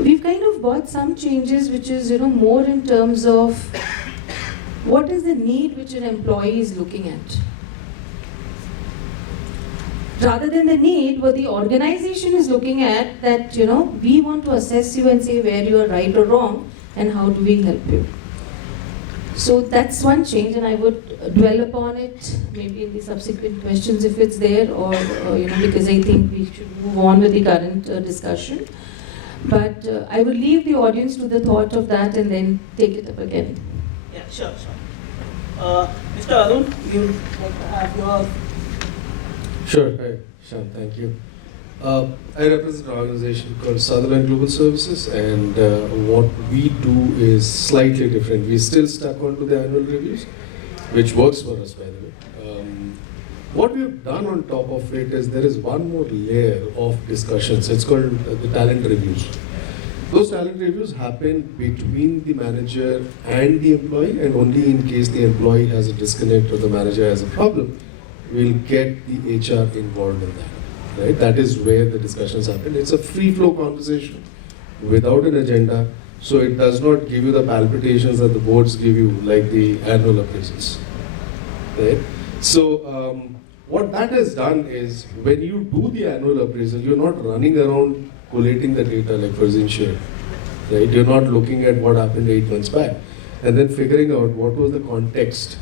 we've kind of brought some changes which is, more in terms of what is the need which an employee is looking at. Rather than the need, what the organization is looking at, that, we want to assess you and say where you are right or wrong and how do we help you. So that's one change, and I would dwell upon it maybe in the subsequent questions if it's there, or because I think we should move on with the current discussion. But I will leave the audience to the thought of that and then take it up again. Yeah, sure. Mr. Arun, you like to have your... Sure, hi, Shyam, thank you. I represent an organization called Sutherland Global Services, and what we do is slightly different. We're still stuck onto the annual reviews, which works for us, by the way. What we've done on top of it is there is one more layer of discussions. It's called the talent reviews. Those talent reviews happen between the manager and the employee, and only in case the employee has a disconnect or the manager has a problem, we'll get the HR involved in that. Right? That is where the discussions happen. It's a free-flow conversation without an agenda, so it does not give you the palpitations that the boards give you, like the annual appraisals. Right? So what that has done is, when you do the annual appraisal, you're not running around collating the data like Farzeen shared. Right? You're not looking at what happened 8 months back and then figuring out what was the context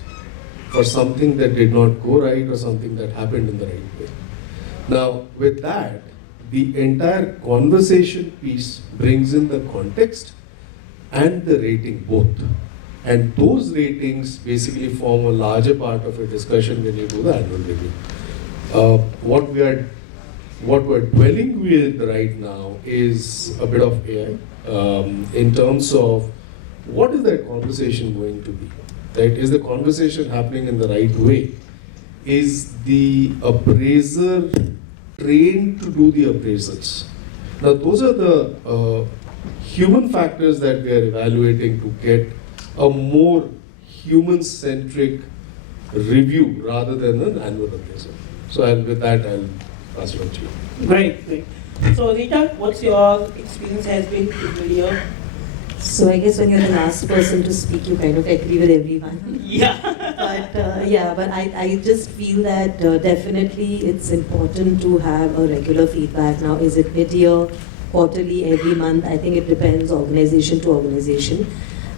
for something that did not go right or something that happened in the right way. Now, with that, the entire conversation piece brings in the context and the rating both. And those ratings basically form a larger part of a discussion when you do the annual review. What we're dwelling with right now is a bit of AI in terms of what is that conversation going to be? Right? Is the conversation happening in the right way? Is the appraiser trained to do the appraisals? Now, those are the human factors that we are evaluating to get a more human-centric review rather than an annual appraisal. So, with that, I'll pass it on to you. Great. So, Rita, what's your experience has been in the year? So I guess when you're the last person to speak, you kind of agree with everyone. Yeah. but I just feel that definitely it's important to have a regular feedback. Now, is it mid-year, quarterly, every month? I think it depends organization to organization.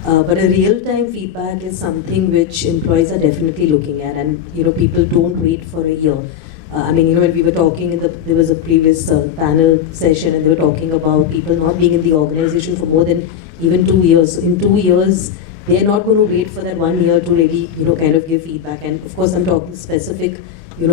But a real-time feedback is something which employees are definitely looking at, and people don't wait for a year. When we were talking, there was a previous panel session, and they were talking about people not being in the organization for more than even 2 years. So in 2 years, they're not going to wait for that 1 year to really, kind of give feedback. And of course, I'm talking specific,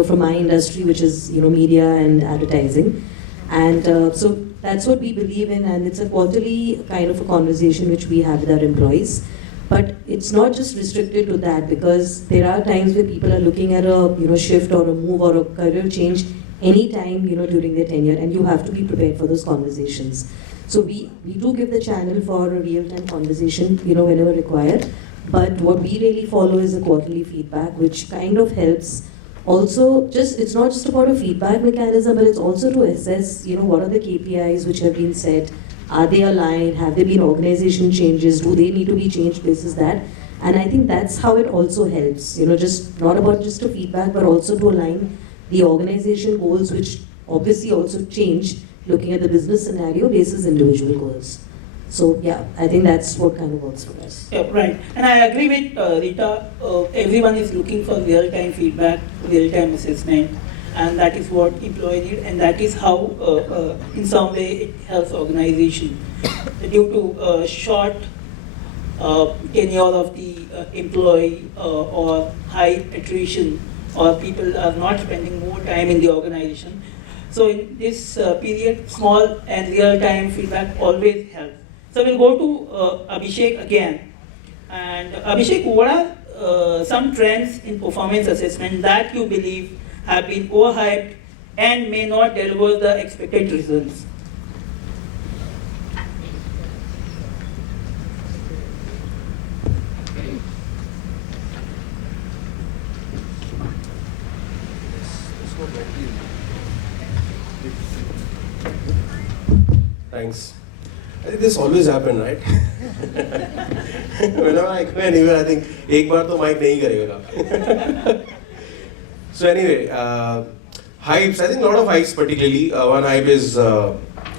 from my industry, which is, media and advertising. And so that's what we believe in, and it's a quarterly kind of a conversation which we have with our employees. But it's not just restricted to that, because there are times where people are looking at a shift or a move or a career change anytime during their tenure, and you have to be prepared for those conversations. So we do give the channel for a real-time conversation whenever required. But what we really follow is a quarterly feedback, which kind of helps. Also, it's not just about a feedback mechanism, but it's also to assess what are the KPIs which have been set. Are they aligned? Have there been organization changes? Do they need to be changed basis that? And I think that's how it also helps. Just not about just a feedback, but also to align the organization goals, which obviously also change looking at the business scenario basis individual goals. So yeah, I think that's what kind of works for us. Yeah, right. And I agree with Rita. Everyone is looking for real-time feedback, real-time assessment, and that is what employee need, and that is how, in some way, it helps organization. Due to short tenure of the employee or high attrition, or people are not spending more time in the organization. So in this period, small and real-time feedback always helps. So we'll go to Abhishek again. And Abhishek, what are some trends in performance assessment that you believe have been overhyped and may not deliver the expected results? Thanks. I think this always happen, right? Whenever I go anywhere, I think एक बार तो mic नहीं करेगा. So anyway, hypes. I think a lot of hypes particularly. One hype is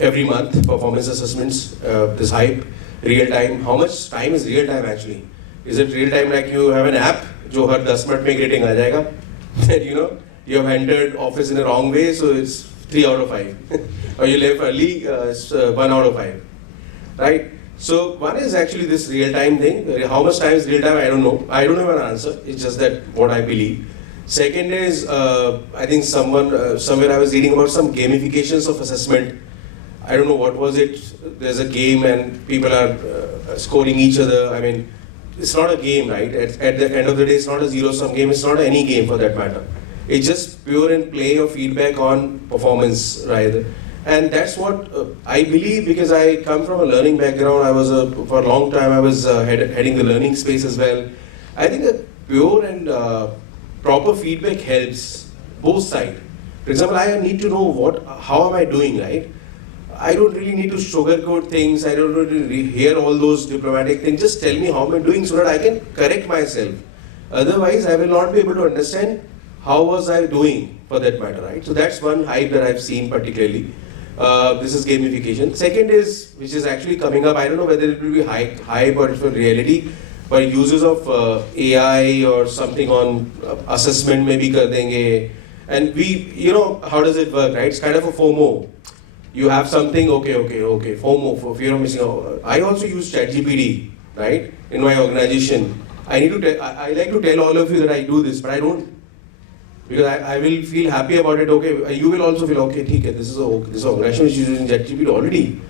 every month performance assessments. This hype, real time. How much time is real time actually? Is it real time like you have an app जो हर 10 minute में rating आ जाएगा? That you know you have entered office in the wrong way, so it's 3 out of 5. Or you left early, it's 1 out of 5. Right? So one is actually this real-time thing. How much time is real-time? I don't know. I don't have an answer. It's just that what I believe. Second is, I think somewhere I was reading about some gamifications of assessment. I don't know what was it. There's a game and people are scoring each other. I mean, it's not a game, right? At the end of the day, it's not a zero-sum game. It's not any game for that matter. It's just pure and play of feedback on performance, right? And that's what I believe, because I come from a learning background. I was for a long time I was heading the learning space as well. I think that pure and proper feedback helps both sides. For example, I need to know how am I doing, right? I don't really need to sugarcoat things. I don't really hear all those diplomatic things. Just tell me how am I doing so that I can correct myself. Otherwise, I will not be able to understand how was I doing for that matter, right? So that's one hype that I've seen particularly. This is gamification. Second is, which is actually coming up, I don't know whether it will be hype or it's for reality, but uses of AI or something on assessment maybe kar denge. And how does it work, right? It's kind of a FOMO. You have something, okay, FOMO, for fear of missing out. I also use ChatGPT, right, in my organization. I like to tell all of you that I do this, but I don't. Because I will feel happy about it, okay, you will also feel, okay, ठीक है, this is organization which is using ChatGPT already.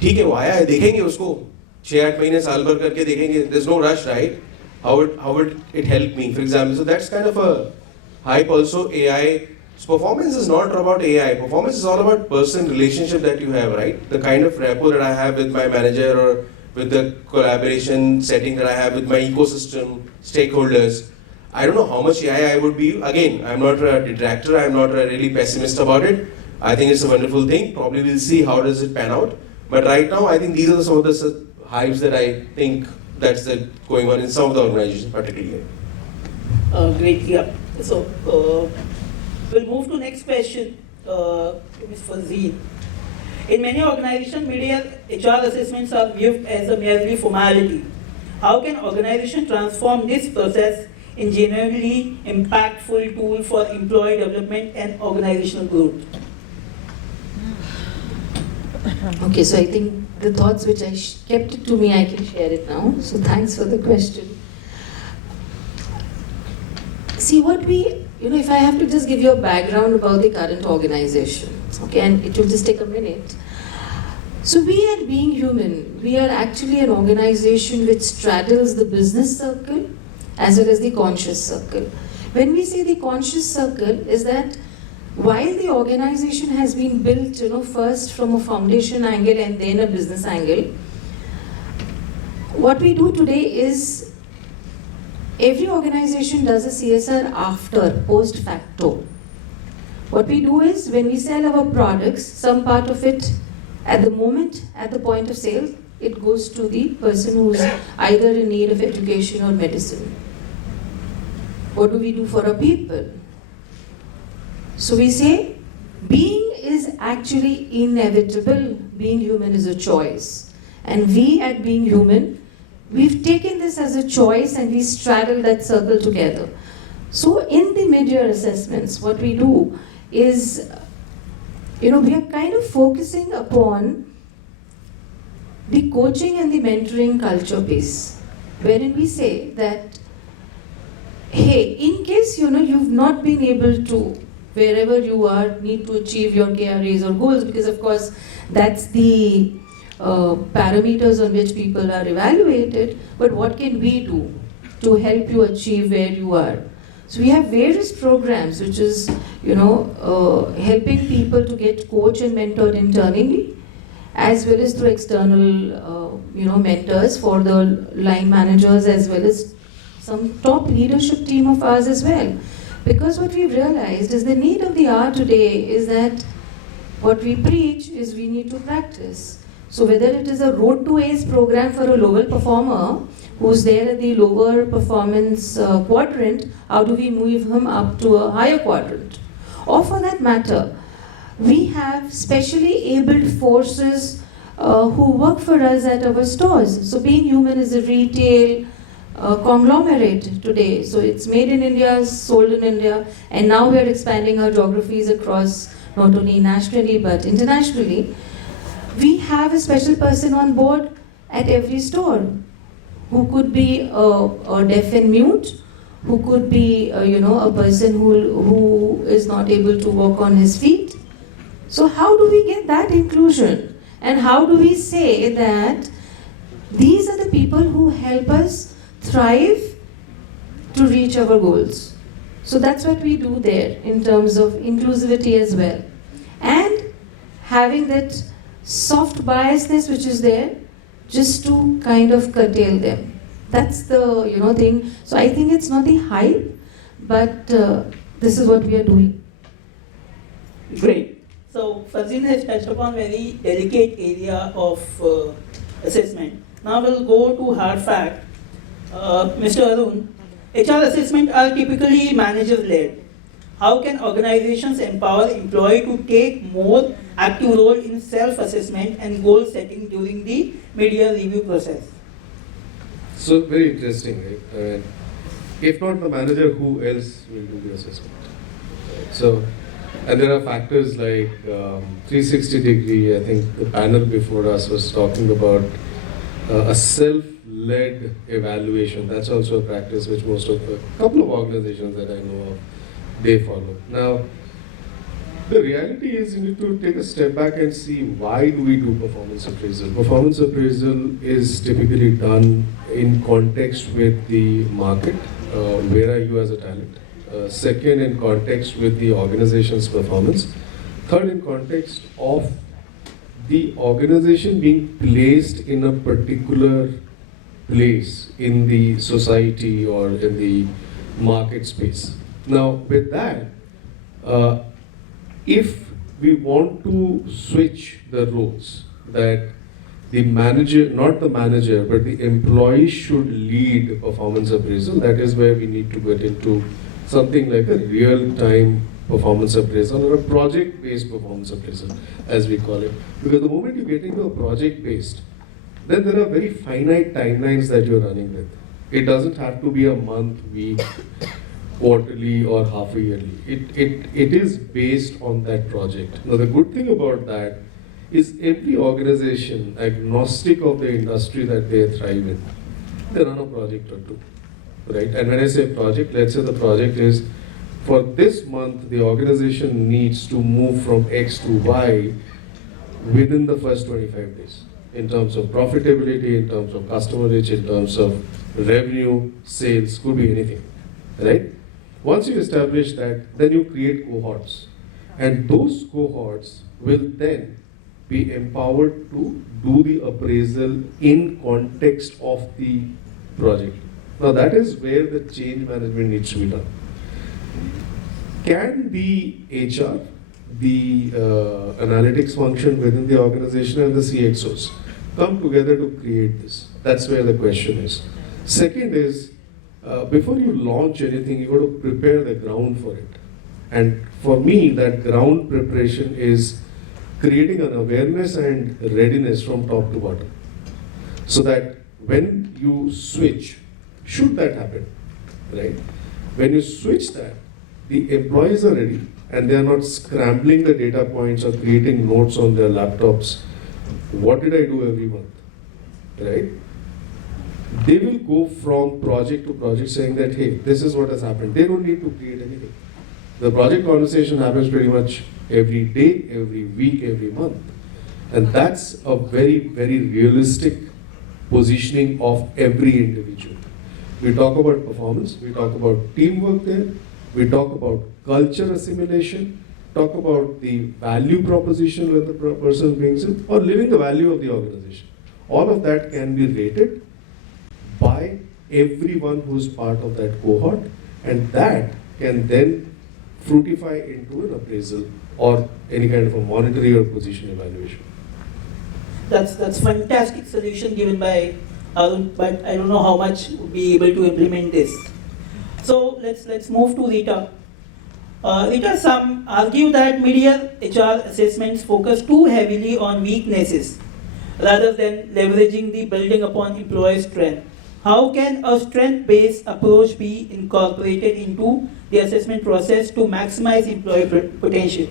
ठीक है, वो आया है, देखेंगे उसको, 6-8 महीने साल भर करके देखेंगे, there's no rush, right? How would it help me, for example? So that's kind of a hype also, AI. So performance is not about AI, performance is all about person relationship that you have, right? The kind of rapport that I have with my manager or with the collaboration setting that I have with my ecosystem, stakeholders. I don't know how much AI I would be. Again, I'm not a detractor, I'm not really pessimist about it. I think it's a wonderful thing. Probably we'll see how does it pan out. But right now, I think these are some of the hypes that I think that's going on in some of the organizations particularly. Great, yeah. So, we'll move to next question, Ms. Farzeen. In many organizations, media HR assessments are viewed as a merely formality. How can organization transform this process in genuinely impactful tool for employee development and organizational growth? Okay, so I think the thoughts which I kept it to me, I can share it now. So thanks for the question. See what if I have to just give you a background about the current organization, okay, and it will just take a minute. So we at Being Human, we are actually an organization which straddles the business circle as well as the conscious circle. When we say the conscious circle is that while the organization has been built, first from a foundation angle and then a business angle, what we do today is every organization does a CSR after, post facto. What we do is when we sell our products, some part of it at the moment, at the point of sale, it goes to the person who's either in need of education or medicine. What do we do for our people? So we say, being is actually inevitable. Being human is a choice. And we at Being Human, we've taken this as a choice and we straddle that circle together. So in the mid-year assessments, what we do is, we are kind of focusing upon the coaching and the mentoring culture piece, wherein we say that, hey, in case you've not been able to, wherever you are, need to achieve your KRAs or goals, because of course that's the parameters on which people are evaluated, but what can we do to help you achieve where you are? So we have various programs which is, helping people to get coached and mentored internally, as well as through external, mentors for the line managers, as well as some top leadership team of ours as well. Because what we've realized is the need of the hour today is that what we preach is we need to practice. So whether it is a Road to Ace program for a lower performer who's there at the lower performance quadrant, how do we move him up to a higher quadrant? Or for that matter, we have specially abled forces who work for us at our stores. So Being Human is a retail conglomerate today. So it's made in India, sold in India, and now we are expanding our geographies across not only nationally but internationally. We have a special person on board at every store who could be a deaf and mute, who could be a person who is not able to walk on his feet. So how do we get that inclusion? And how do we say that these are the people who help us thrive to reach our goals? So that's what we do there in terms of inclusivity as well. And having that soft biasness which is there, just to kind of curtail them. That's the thing. So I think it's not the hype, but this is what we are doing. Great. So Farzeen has touched upon very delicate area of assessment. Now we'll go to hard fact. Mr. Arun, HR assessment are typically manager-led. How can organizations empower employee to take more active role in self-assessment and goal setting during the mid-year review process? So very interesting, right? If not the manager, who else will do the assessment? Right? So, and there are factors like 360 degree. I think the panel before us was talking about a self-led evaluation. That's also a practice which most of a couple of organizations that I know of, they follow. Now, the reality is you need to take a step back and see why do we do performance appraisal. Performance appraisal is typically done in context with the market. Where are you as a talent? Second, in context with the organization's performance. Third, in context of the organization being placed in a particular place in the society or in the market space. Now, with that, if we want to switch the roles, that the manager, not the manager, but the employee should lead performance appraisal, that is where we need to get into something like a real-time performance appraisal or a project-based performance appraisal, as we call it. Because the moment you get into a project-based, then there are very finite timelines that you're running with. It doesn't have to be a month, week, quarterly or half a yearly. It is based on that project. Now the good thing about that is every organization, agnostic of the industry that they thrive in, they run a project or two, right? And when I say project, let's say the project is, for this month, the organization needs to move from X to Y within the first 25 days. In terms of profitability, in terms of customer reach, in terms of revenue, sales, could be anything, right? Once you establish that, then you create cohorts. And those cohorts will then be empowered to do the appraisal in context of the project. Now that is where the change management needs to be done. Can the HR, the analytics function within the organization and the CHROs come together to create this? That's where the question is. Second is, before you launch anything, you got to prepare the ground for it. And for me, that ground preparation is creating an awareness and readiness from top to bottom. so that when you switch, should that happen, right? When you switch that, the employees are ready and they are not scrambling the data points or creating notes on their laptops. What did I do every month, right? They will go from project to project saying that, hey, this is what has happened. They don't need to create anything. The project conversation happens pretty much every day, every week, every month. And that's a very, very realistic positioning of every individual. We talk about performance, we talk about teamwork there, we talk about culture assimilation, talk about the value proposition when the person brings in, or living the value of the organization. All of that can be rated by everyone who's part of that cohort, and that can then fructify into an appraisal or any kind of a monetary or position evaluation. That's fantastic solution given by Arun, but I don't know how much we'll be able to implement this. So let's move to Rita. Rita, some argue that mid-year HR assessments focus too heavily on weaknesses rather than leveraging the building upon employee strength. How can a strength-based approach be incorporated into the assessment process to maximize employee potential?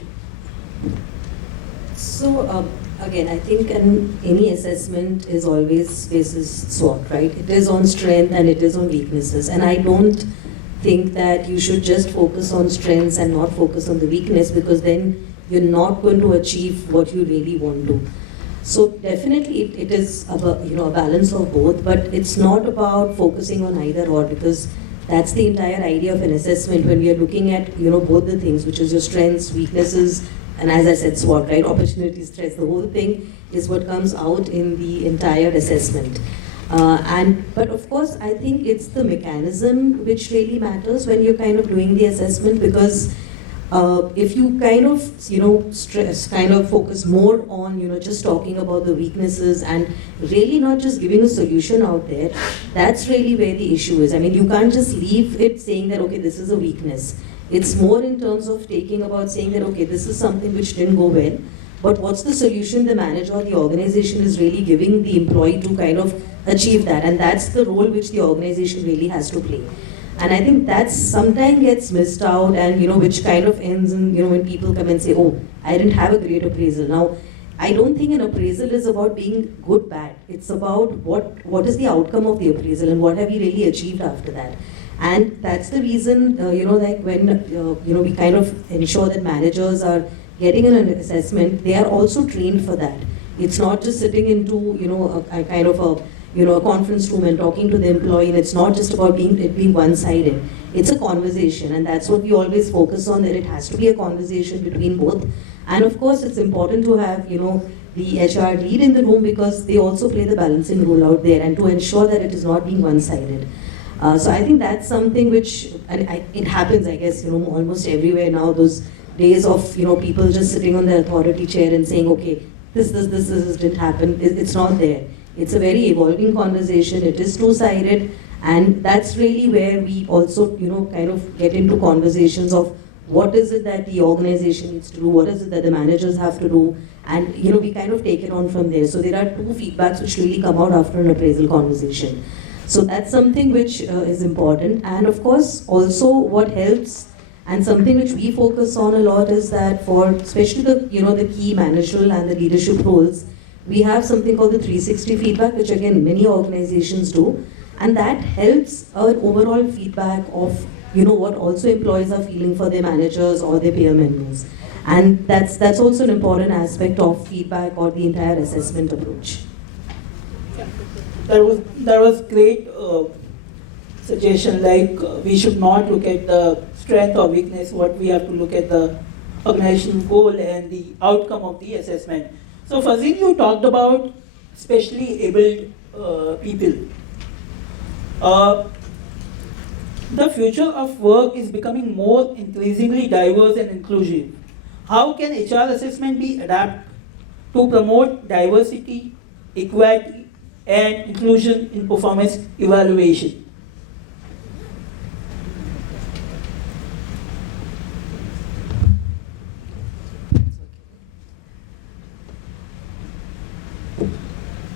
So again, I think any assessment is always basis SWOT, right? It is on strength and it is on weaknesses. And I don't think that you should just focus on strengths and not focus on the weakness, because then you're not going to achieve what you really want to. So definitely it is a balance of both, but it's not about focusing on either or, because that's the entire idea of an assessment when we are looking at both the things, which is your strengths, weaknesses, and as I said, SWOT, right? Opportunities, threats. The whole thing is what comes out in the entire assessment. But of course, I think it's the mechanism which really matters when you're kind of doing the assessment, because if you kind of focus more on just talking about the weaknesses and really not just giving a solution out there, that's really where the issue is. I mean, you can't just leave it saying that, okay, this is a weakness. It's more in terms of saying that, okay, this is something which didn't go well, but what's the solution the manager or the organization is really giving the employee to kind of achieve that? And that's the role which the organization really has to play. And I think that sometimes gets missed out, and which kind of ends in when people come and say, oh, I didn't have a great appraisal. Now, I don't think an appraisal is about being good, bad. It's about what is the outcome of the appraisal and what have you really achieved after that. And that's the reason, like when, we kind of ensure that managers are getting an assessment, they are also trained for that. It's not just sitting into, a kind of a conference room and talking to the employee, and it's not just about being one-sided. It's a conversation, and that's what we always focus on, that it has to be a conversation between both. And of course, it's important to have, the HR lead in the room, because they also play the balancing role out there, and to ensure that it is not being one-sided. So I think that's something which, it happens, I guess, almost everywhere now, those days of, people just sitting on the authority chair and saying, okay, this didn't happen. It's not there. It's a very evolving conversation. It is two-sided, and that's really where we also, kind of get into conversations of what is it that the organization needs to do, what is it that the managers have to do, and we kind of take it on from there. So there are two feedbacks which really come out after an appraisal conversation. So that's something which is important. And of course, also what helps, and something which we focus on a lot, is that for especially the key managerial and the leadership roles, we have something called the 360 feedback, which again many organizations do, and that helps an overall feedback of what also employees are feeling for their managers or their peer members, and that's also an important aspect of feedback or the entire assessment approach. That was great suggestion. Like we should not look at the strength or weakness. What we have to look at the organization goal and the outcome of the assessment. So Farzeen, you talked about specially abled people. The future of work is becoming more increasingly diverse and inclusive. How can HR assessment be adapted to promote diversity, equality, and inclusion in performance evaluation?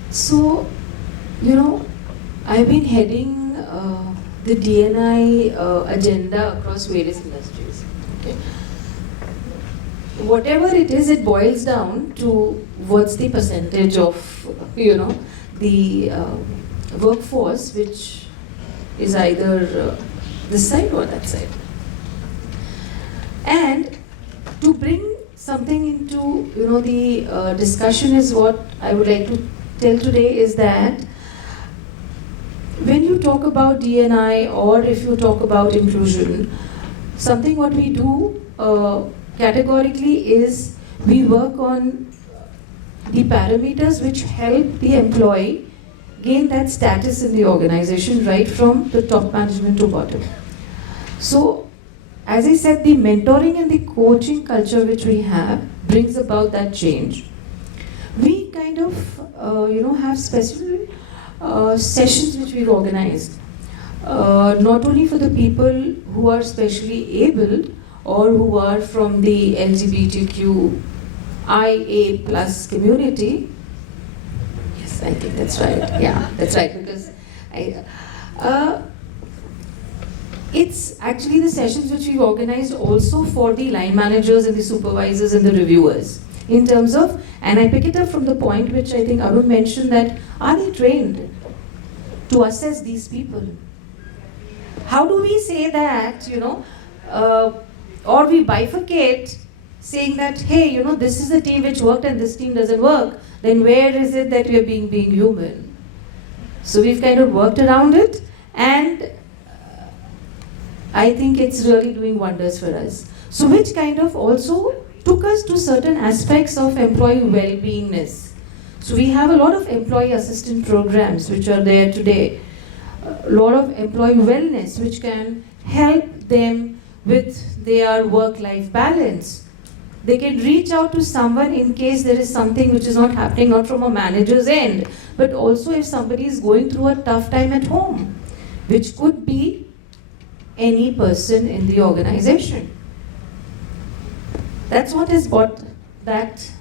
So, You know, I've been heading the D&I agenda across various industries. Okay. Whatever it is, it boils down to what's the percentage of, the workforce which is either this side or that side. And to bring something into, the discussion is what I would like to tell today is that when you talk about D&I or if you talk about inclusion, something what we do categorically is we work on the parameters which help the employee gain that status in the organization right from the top management to bottom. So, as I said, the mentoring and the coaching culture which we have brings about that change. We kind of, have specific sessions which we've organized, not only for the people who are specially abled or who are from the LGBTQIA plus community. Yes, I think that's right. Yeah, that's right, because it's actually the sessions which we've organized also for the line managers and the supervisors and the reviewers. In terms of, and I pick it up from the point which I think Arun mentioned, that are they trained to assess these people? How do we say that, or we bifurcate saying that, hey, this is the team which worked and this team doesn't work, then where is it that we are being human? So we've kind of worked around it, and I think it's really doing wonders for us. So which kind of also took us to certain aspects of employee well-beingness. So we have a lot of employee assistant programs which are there today, a lot of employee wellness which can help them with their work-life balance. They can reach out to someone in case there is something which is not happening, not from a manager's end, but also if somebody is going through a tough time at home, which could be any person in the organization. That's what has brought that,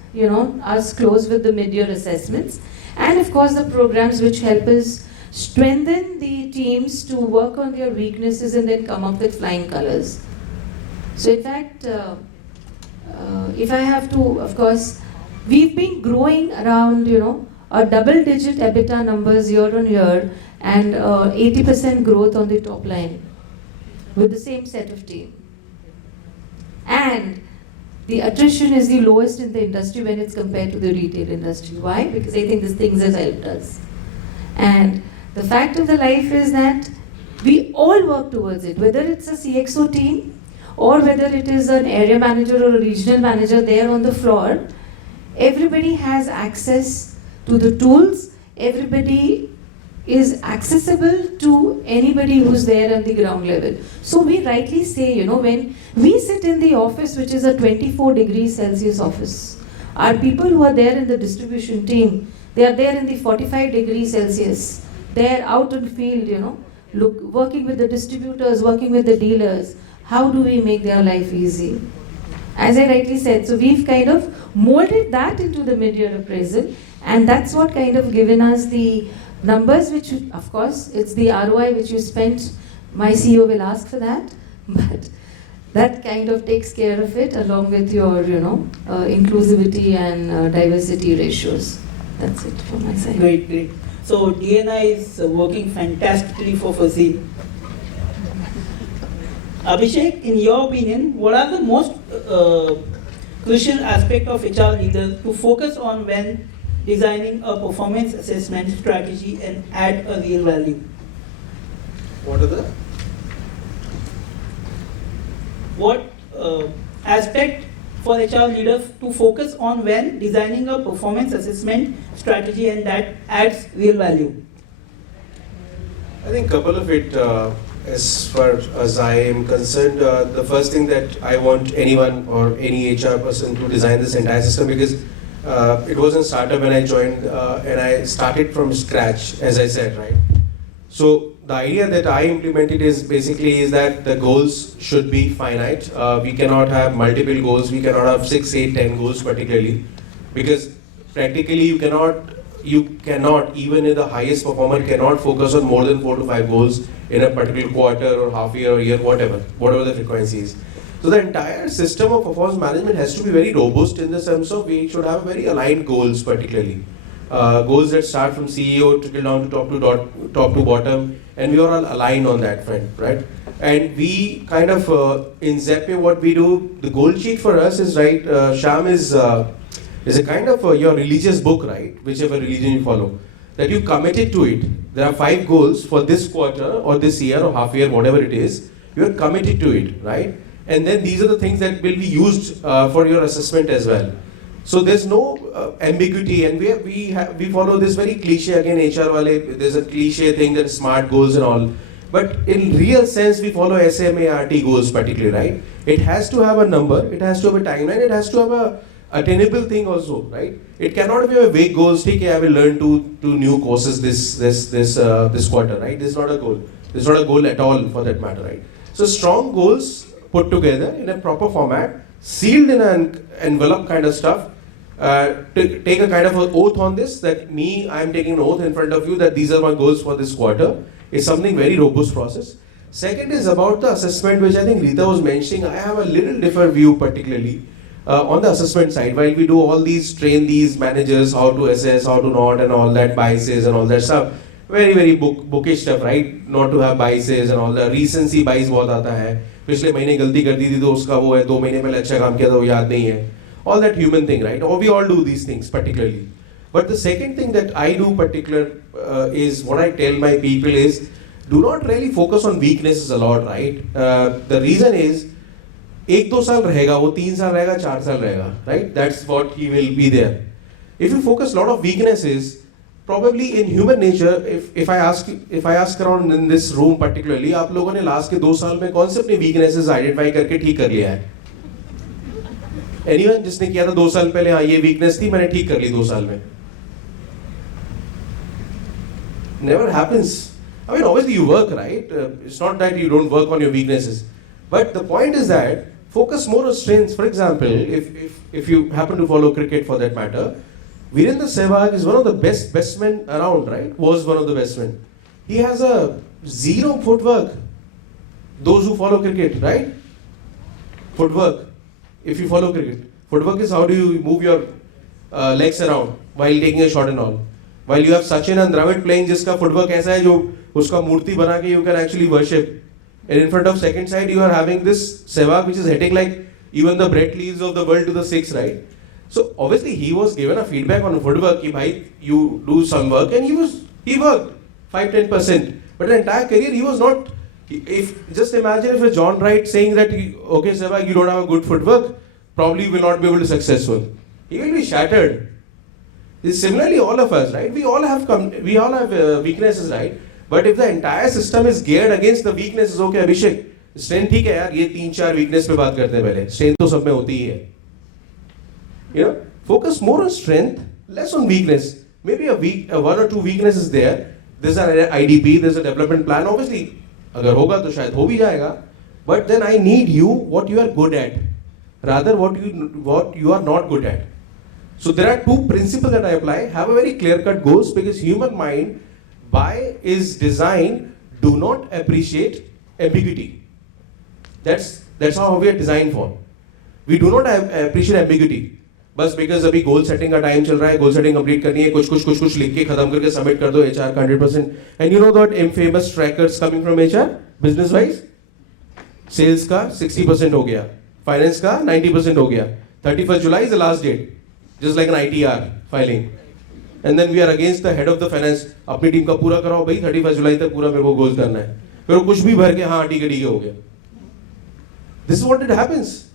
us close with the mid-year assessments. And of course the programs which help us strengthen the teams to work on their weaknesses and then come up with flying colors. So in fact, if I have to, of course, we've been growing around, a double-digit EBITDA numbers year on year and 80% growth on the top line with the same set of team. And the attrition is the lowest in the industry when it's compared to the retail industry. Why? Because I think these things have helped us. And the fact of the life is that we all work towards it, whether it's a CXO team or whether it is an area manager or a regional manager there on the floor. Everybody has access to the tools. Everybody is accessible to anybody who's there at the ground level. So we rightly say, when we sit in the office, which is a 24 degrees Celsius office, our people who are there in the distribution team, they are there in the 45 degrees Celsius. They're out in field, working with the distributors, working with the dealers. How do we make their life easy? As I rightly said, so we've kind of molded that into the mid-year appraisal, and that's what kind of given us the numbers, which of course it's the ROI which you spent. My CEO will ask for that, but that kind of takes care of it along with your, inclusivity and diversity ratios. That's it from my side. Great. So D&I is working fantastically for Farzeen. Abhishek, in your opinion, what are the most crucial aspect of HR leaders to focus on when designing a performance assessment strategy and add a real value? What aspect for HR leaders to focus on when designing a performance assessment strategy and that adds real value? I think a couple of it, as far as I am concerned, the first thing that I want anyone or any HR person to design this entire system, because it was a startup when I joined and I started from scratch, as I said, right? So the idea that I implemented is that the goals should be finite. We cannot have multiple goals. We cannot have 6, 8, 10 goals particularly, because practically you cannot you cannot, even if the highest performer cannot focus on more than 4 to 5 goals in a particular quarter or half year or year, whatever the frequency is. So the entire system of performance management has to be very robust in the sense of we should have very aligned goals, particularly. Goals that start from CEO, trickle down to top to bottom, and we are all aligned on that front, right? And we kind of, in ZebPay, what we do, the goal sheet for us is, right, Shyam is a kind of your religious book, right? Whichever religion you follow, that you committed to it. There are 5 goals for this quarter or this year or half year, whatever it is, you are committed to it, right? And then these are the things that will be used for your assessment as well. So there's no ambiguity, and we follow this very cliche, again HR wale, there's a cliche thing that SMART goals and all. But in real sense, we follow SMART goals particularly, right? It has to have a number, it has to have a timeline, it has to have a attainable thing also, right? It cannot be a vague goal, okay, I will learn two new courses this quarter, right? This is not a goal. This is not a goal at all for that matter, right? So strong goals put together in a proper format, sealed in an envelope kind of stuff, take a kind of an oath on this, that I am taking an oath in front of you that these are my goals for this quarter. It's something very robust process. Second is about the assessment, which I think Rita was mentioning. I have a little different view particularly on the assessment side. While we do all these, train these managers how to assess, how to not, and all that biases and all that stuff. Very, very bookish stuff, right? Not to have biases and all the recency bias बहुत आता है. पिछले महीने गलती कर दी थी तो उसका वो है 2 महीने पहले अच्छा काम किया था वो याद नहीं है. All that human thing, right? Or we all do these things particularly. But the second thing that I do particular is what I tell my people is, do not really focus on weaknesses a lot, right? The reason is, 1-2 साल रहेगा, वो 3 साल रहेगा, 4 साल रहेगा, right? That's what he will be there. If you focus a lot of weaknesses, probably in human nature, if I ask around in this room particularly, आप लोगों ने last के 2 साल में कौन से अपने weaknesses identify करके ठीक कर लिया है? Anyone जिसने किया था 2 साल पहले, हाँ ये weakness थी, मैंने ठीक कर ली 2 साल में. Never happens. I mean, obviously you work, right? It's not that you don't work on your weaknesses. But the point is that focus more on strengths. For example, if you happen to follow cricket for that matter, Virendra Sehwag is one of the best men around, right? Was one of the best men. He has a 0 footwork. Those who follow cricket, right? Footwork. If you follow cricket, footwork is how do you move your legs around while taking a shot and all. While you have Sachin and Dravid playing, जिसका footwork ऐसा है जो उसका मूर्ति बना के you can actually worship. And in front of second side you are having this Sehwag which is hitting like even the Brett Lees of the world to the 6, right? So obviously he was given a feedback on footwork कि भाई you do some work, and he worked 5-10%. But the entire career he was not. Just imagine if a John Wright saying that okay Sehwag, you don't have a good footwork, probably will not be able to be successful. He will be shattered. Similarly, all of us, right? We all have weaknesses, right? But if the entire system is geared against the weaknesses, okay, Abhishek, strength ठीक है यार, ये 3-4 weakness पे बात करते हैं पहले. Strength तो सब में होती ही है. You know, focus more on strength, less on weakness. Maybe 1 or 2 weaknesses there. There's an IDP, there's a development plan. Obviously, अगर होगा तो शायद हो भी जाएगा. But then I need you what you are good at, rather what you are not good at. So there are 2 principles that I apply. Have a very clear-cut goals, because human mind by is designed do not appreciate ambiguity. That's how we are designed for. We do not appreciate ambiguity. बस because अभी goal setting का time चल रहा है, goal setting complete करनी है, कुछ लिख के खत्म करके submit कर दो HR का 100%. And you know that infamous trackers coming from HR, business wise, sales का 60% हो गया, finance का 90% हो गया. 31st July is the last date. Just like an ITR filing. And then we are against the head of the finance. अपनी team का पूरा कराओ भाई, 31st July तक पूरा मेरे को goals करना है. फिर वो कुछ भी भर के हाँ ठीक है हो गया. This is what it happens.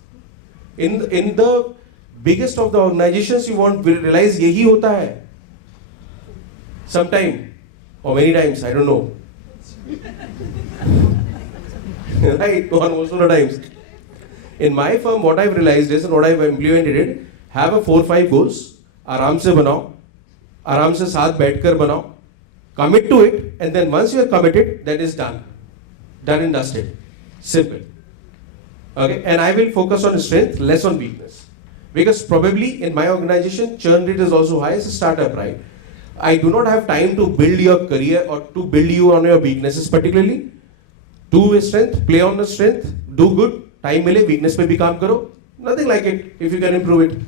In the biggest of the organizations, you won't realize यही होता है. Sometime or many times, I don't know. Right, most of the times. In my firm, what I've realized is, and what I've implemented it, have a 4-5 goals, आराम से बनाओ, आराम से साथ बैठकर बनाओ, commit to it, and then once you are committed, that is done and dusted. Simple. Okay, and I will focus on strength, less on weakness, because probably in my organization, churn rate is also high as a startup, right? I do not have time to build your career or to build you on your weaknesses particularly. Do with strength, play on the strength, do good, time mile, weakness pe bhi kaam karo. Nothing like it if you can improve it.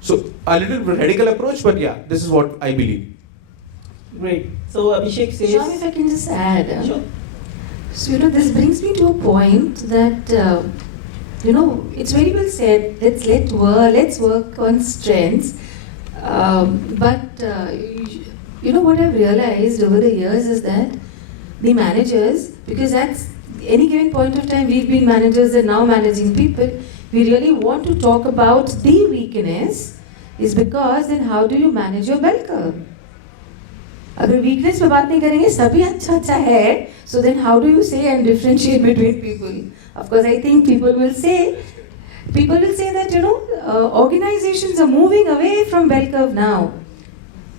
So a little radical approach, but yeah, this is what I believe. Great. So Abhishek says. Shyam, if I can just add. Sure. So, this brings me to a point that, it's very well said, let's work on strengths. But what I've realized over the years is that the managers, because at any given point of time we've been managers and now managing people, we really want to talk about the weakness is because then how do you manage your bell curve? अगर weakness पे बात नहीं करेंगे सभी अच्छा है, so then how do you say and differentiate between people? Of course, I think people will say that organizations are moving away from bell curve now,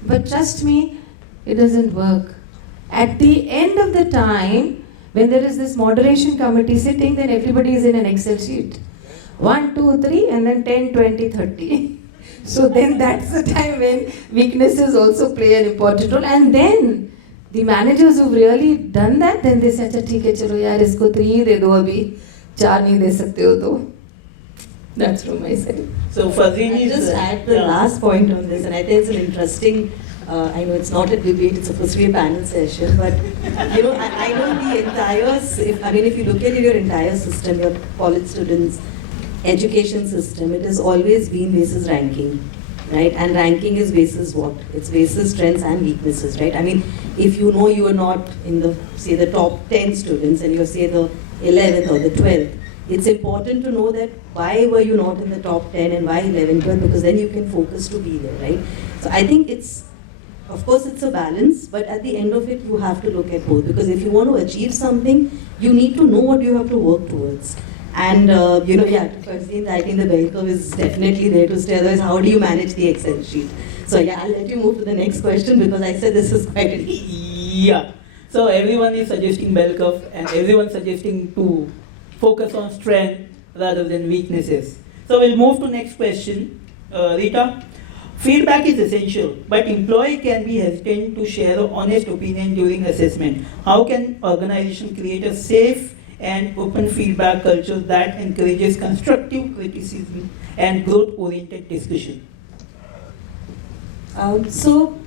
but trust me, it doesn't work. At the end of the time, when there is this moderation committee sitting, then everybody is in an Excel sheet. 1, 2, 3, and then 10, 20, 30. So then that's the time when weaknesses also play an important role. And then the managers who've really done that, then they say, "ठीक है, चलो यार इसको 3 दे दो अभी, 4 नहीं दे सकते हो तो." That's from my side. So Farzeen I'll is just add the last point on this, and I think it's an interesting. I know it's not a debate; it's supposed to be a panel session. But I know the entire. If you look at your entire system, your college students, education system, it has always been basis ranking, right? And ranking is basis what? It's basis strengths and weaknesses, right? If you know you are not in the top 10 students and you're the 11th or the 12th, it's important to know that why were you not in the top 10 and why 11, 12, because then you can focus to be there, right? So I think of course it's a balance, but at the end of it, you have to look at both, because if you want to achieve something, you need to know what you have to work towards. And, Farzeen, I think the bell curve is definitely there to stay. Otherwise, how do you manage the Excel sheet? So, I'll let you move to the next question because I said this is quite an Yeah. So, everyone is suggesting bell curve and everyone suggesting to focus on strength rather than weaknesses. So, we'll move to next question. Rita, feedback is essential, but employee can be hesitant to share an honest opinion during assessment. How can organization create a safe and open feedback culture that encourages constructive criticism and growth-oriented discussion? So,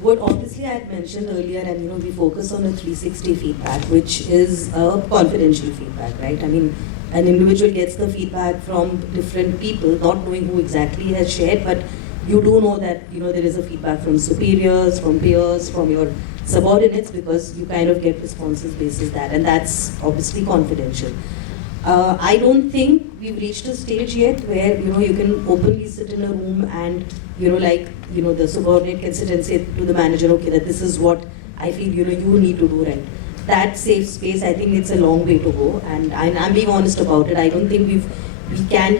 what obviously I had mentioned earlier, and we focus on a 360 feedback, which is a confidential feedback, right? An individual gets the feedback from different people, not knowing who exactly has shared, but you do know that there is a feedback from superiors, from peers, from your subordinates, because you kind of get responses basis that, and that's obviously confidential. I don't think we've reached a stage yet where you can openly sit in a room and the subordinate can sit and say to the manager, okay, that this is what I feel you need to do, right? That safe space, I think it's a long way to go, and I'm being honest about it. I don't think we can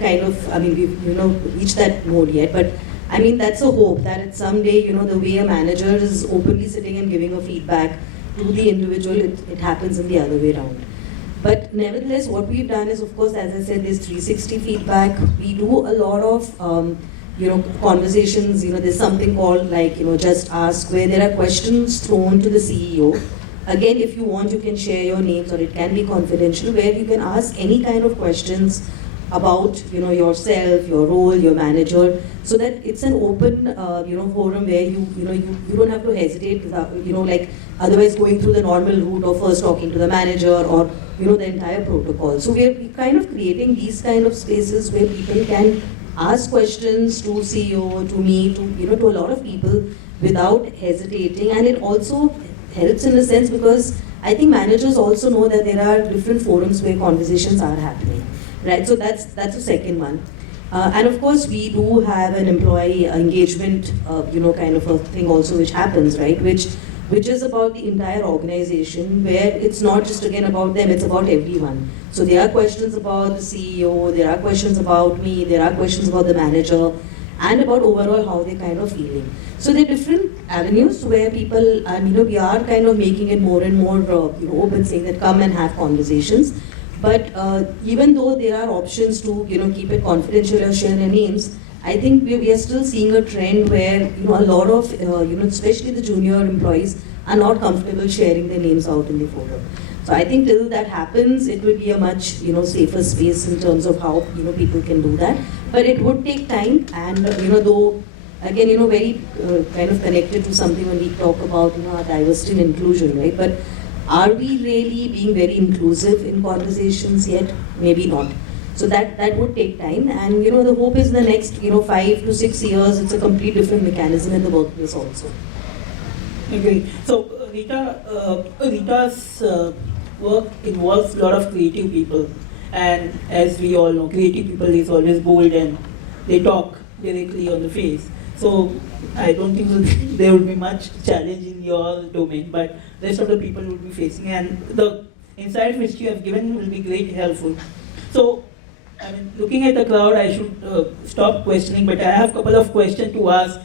we've reached that mode yet, but that's a hope that someday, the way a manager is openly sitting and giving a feedback to the individual, it happens in the other way around. But nevertheless, what we've done is, of course, as I said, this 360 feedback. We do a lot of, conversations. There's something called Just Ask, where there are questions thrown to the CEO. Again, if you want, you can share your names, or it can be confidential, where you can ask any kind of questions about yourself, your role, your manager, so that it's an open forum where you don't have to hesitate without, otherwise going through the normal route of first talking to the manager or the entire protocol. So we're kind of creating these kind of spaces where people can ask questions to CEO, to me, to a lot of people without hesitating, and it also helps in a sense because I think managers also know that there are different forums where conversations are happening. Right, so that's the second one. And of course, we do have an employee engagement, kind of a thing also which happens, right? Which is about the entire organization, where it's not just again about them, it's about everyone. So there are questions about the CEO, there are questions about me, there are questions about the manager, and about overall how they're kind of feeling. So there are different avenues where people, we are kind of making it more and more open, saying that come and have conversations. But even though there are options to keep it confidential or share their names, I think we are still seeing a trend where, a lot of, especially the junior employees are not comfortable sharing their names out in the photo. So I think till that happens, it will be a much, safer space in terms of how, people can do that. But it would take time, and, though, again, very kind of connected to something when we talk about, our diversity and inclusion, right? But are we really being very inclusive in conversations yet? Maybe not. So that would take time, and the hope is the next 5 to 6 years, it's a complete different mechanism in the workplace also. Agree. So Rita's work involves a lot of creative people, and as we all know, creative people is always bold and they talk directly on the face. So I don't think there would be much challenge in your domain, but rest of the people would be facing, and the insights which you have given will be great helpful. So, I mean, looking at the crowd, I should stop questioning, but I have a couple of questions to ask.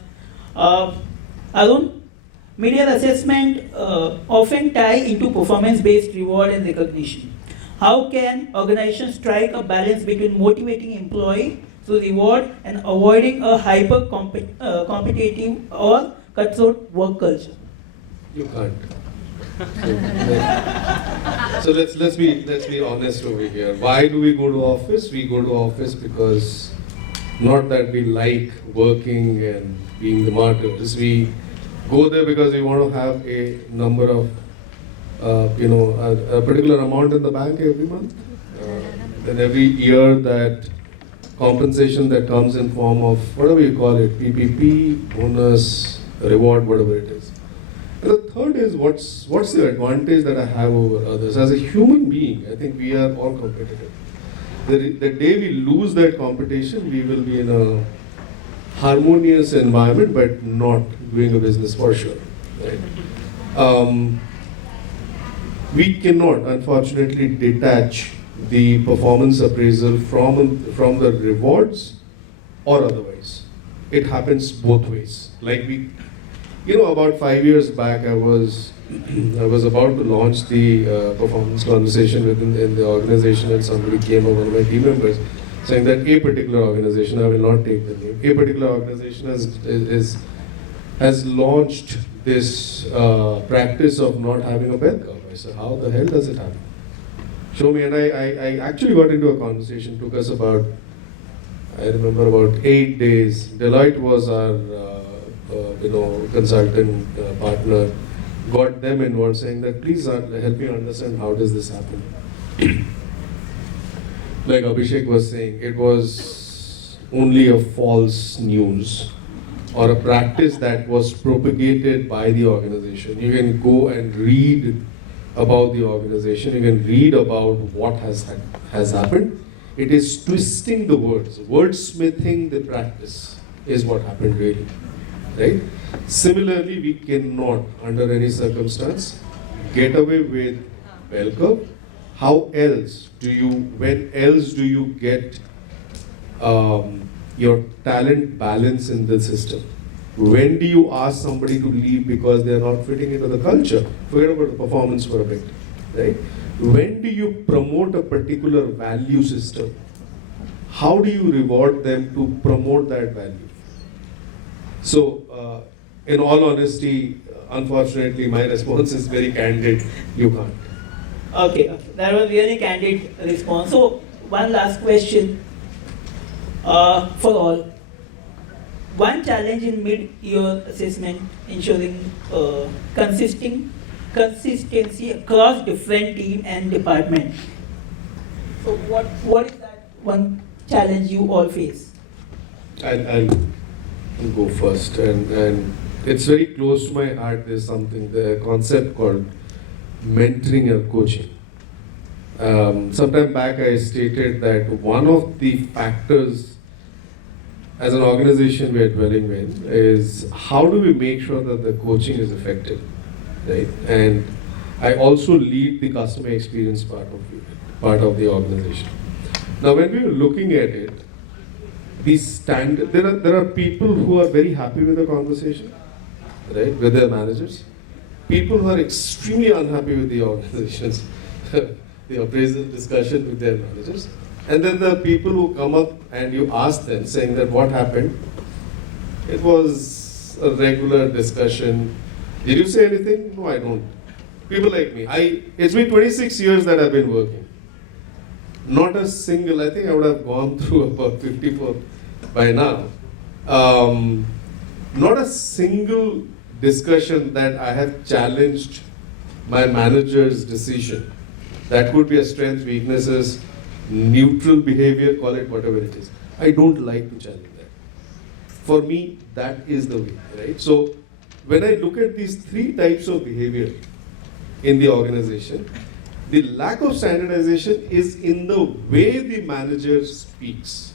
Arun, mid-year assessment often tie into performance-based reward and recognition. How can organizations strike a balance between motivating employee through reward and avoiding a hyper-competitive or cutthroat work culture? You can't. So let's be honest over here. Why do we go to office? We go to office because not that we like working and being the martyrs. We go there because we want to have a number of, a particular amount in the bank every month. Then every year that compensation that comes in form of whatever you call it, PPP, bonus, reward, whatever it is. And the third is what's the advantage that I have over others? As a human being, I think we are all competitive. The day we lose that competition, we will be in a harmonious environment, but not doing a business for sure. Right? We cannot, unfortunately, detach the performance appraisal from the rewards or otherwise. It happens both ways. Like about 5 years back, I was about to launch the performance conversation within the organization, and somebody came over, one of my team members, saying that a particular organization, I will not take the name, a particular organization has launched this practice of not having a bell curve. I said, how the hell does it happen? Show me. And I actually got into a conversation, took us about, I remember about 8 days. Deloitte was our consultant partner, got them involved, saying that please help me understand how does this happen. Like Abhishek was saying, it was only a false news or a practice that was propagated by the organization. You can go and read about the organization, you can read about what has happened. It is twisting the words, wordsmithing the practice is what happened really. Right? Similarly, we cannot, under any circumstance, get away with bell curve. How else do you get your talent balance in the system? When do you ask somebody to leave because they are not fitting into the culture? Forget about the performance for a bit. Right? When do you promote a particular value system? How do you reward them to promote that value? So, in all honesty, unfortunately, my response is very candid. You can't. Okay, that was really candid response. So, one last question for all. One challenge in mid-year assessment, ensuring consistency across different team and department. So, what is that one challenge you all face? I'll go first, and it's very close to my heart. There's the concept called mentoring or coaching. Sometime back I stated that one of the factors as an organization we are dwelling in is how do we make sure that the coaching is effective, right? And I also lead the customer experience part of the organization. Now when we were looking at it, there are people who are very happy with the conversation, right, with their managers. People who are extremely unhappy with the organizations, the appraisal discussion with their managers. And then the people who come up and you ask them, saying that what happened, it was a regular discussion. Did you say anything? No, I don't. People like me. It's been 26 years that I've been working. Not a single, I think I would have gone through about 54 by now. Not a single discussion that I have challenged my manager's decision. That could be a strength, weaknesses, neutral behavior, call it whatever it is. I don't like to challenge that. For me, that is the way, right? So when I look at these three types of behavior in the organization, the lack of standardization is in the way the manager speaks.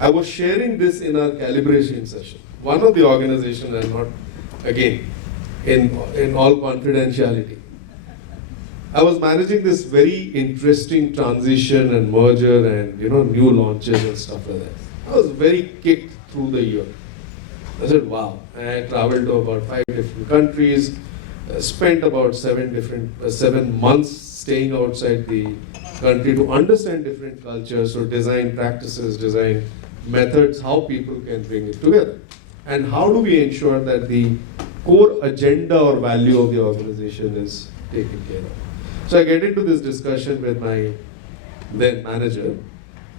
I was sharing this in our calibration session. One of the organizations, and not again in all confidentiality, I was managing this very interesting transition and merger and new launches and stuff like that. I was very kicked through the year. I said, wow. I traveled to about 5 different countries, spent about 7 months staying outside the country to understand different cultures, so design practices, design methods, how people can bring it together. And how do we ensure that the core agenda or value of the organization is taken care of. So I get into this discussion with my then manager,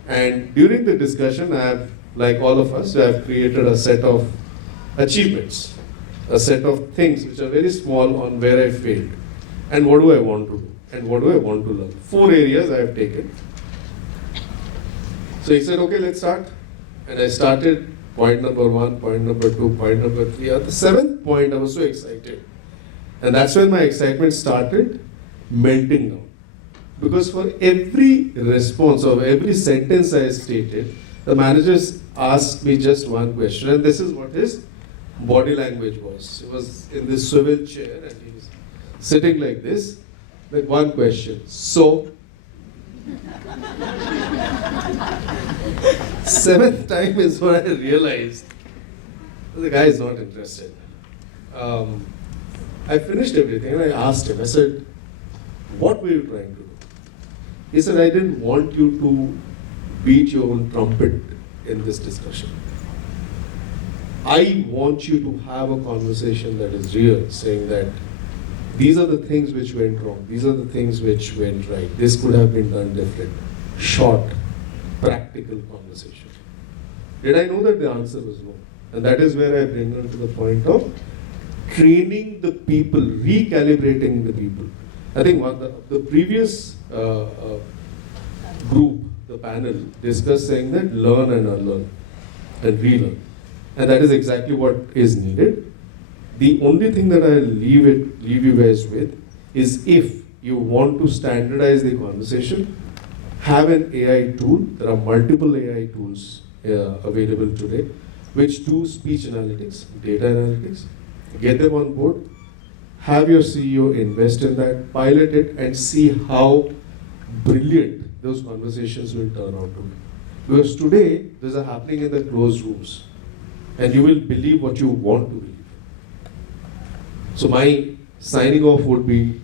and during the discussion I have, like all of us, I have created a set of achievements, a set of things which are very small on where I failed, and what do I want to do, and what do I want to learn. 4 areas I have taken. So he said, okay, let's start. And I started point number 1, point number 2, point number 3. At the 7th point, I was so excited. And that's when my excitement started melting down. Because for every response or every sentence I stated, the managers asked me just one question. And this is what his body language was. He was in this swivel chair and he was sitting like this with one question. So, 7th time is when I realized the guy is not interested. I finished everything and I asked him, I said, what were you trying to do? He said, I didn't want you to beat your own trumpet in this discussion. I want you to have a conversation that is real, saying that these are the things which went wrong, these are the things which went right, this could have been done different. Short, practical conversation. Did I know that the answer was no? And that is where I bring on to the point of training the people, recalibrating the people. I think the previous group, the panel, discussed saying that learn and unlearn and relearn. And that is exactly what is needed. The only thing that I'll leave you guys with is, if you want to standardize the conversation, have an AI tool. There are multiple AI tools available today which do speech analytics, data analytics. Get them on board. Have your CEO invest in that, pilot it, and see how brilliant those conversations will turn out to be. Because today, these are happening in the closed rooms, and you will believe what you want to believe. So my signing off would be,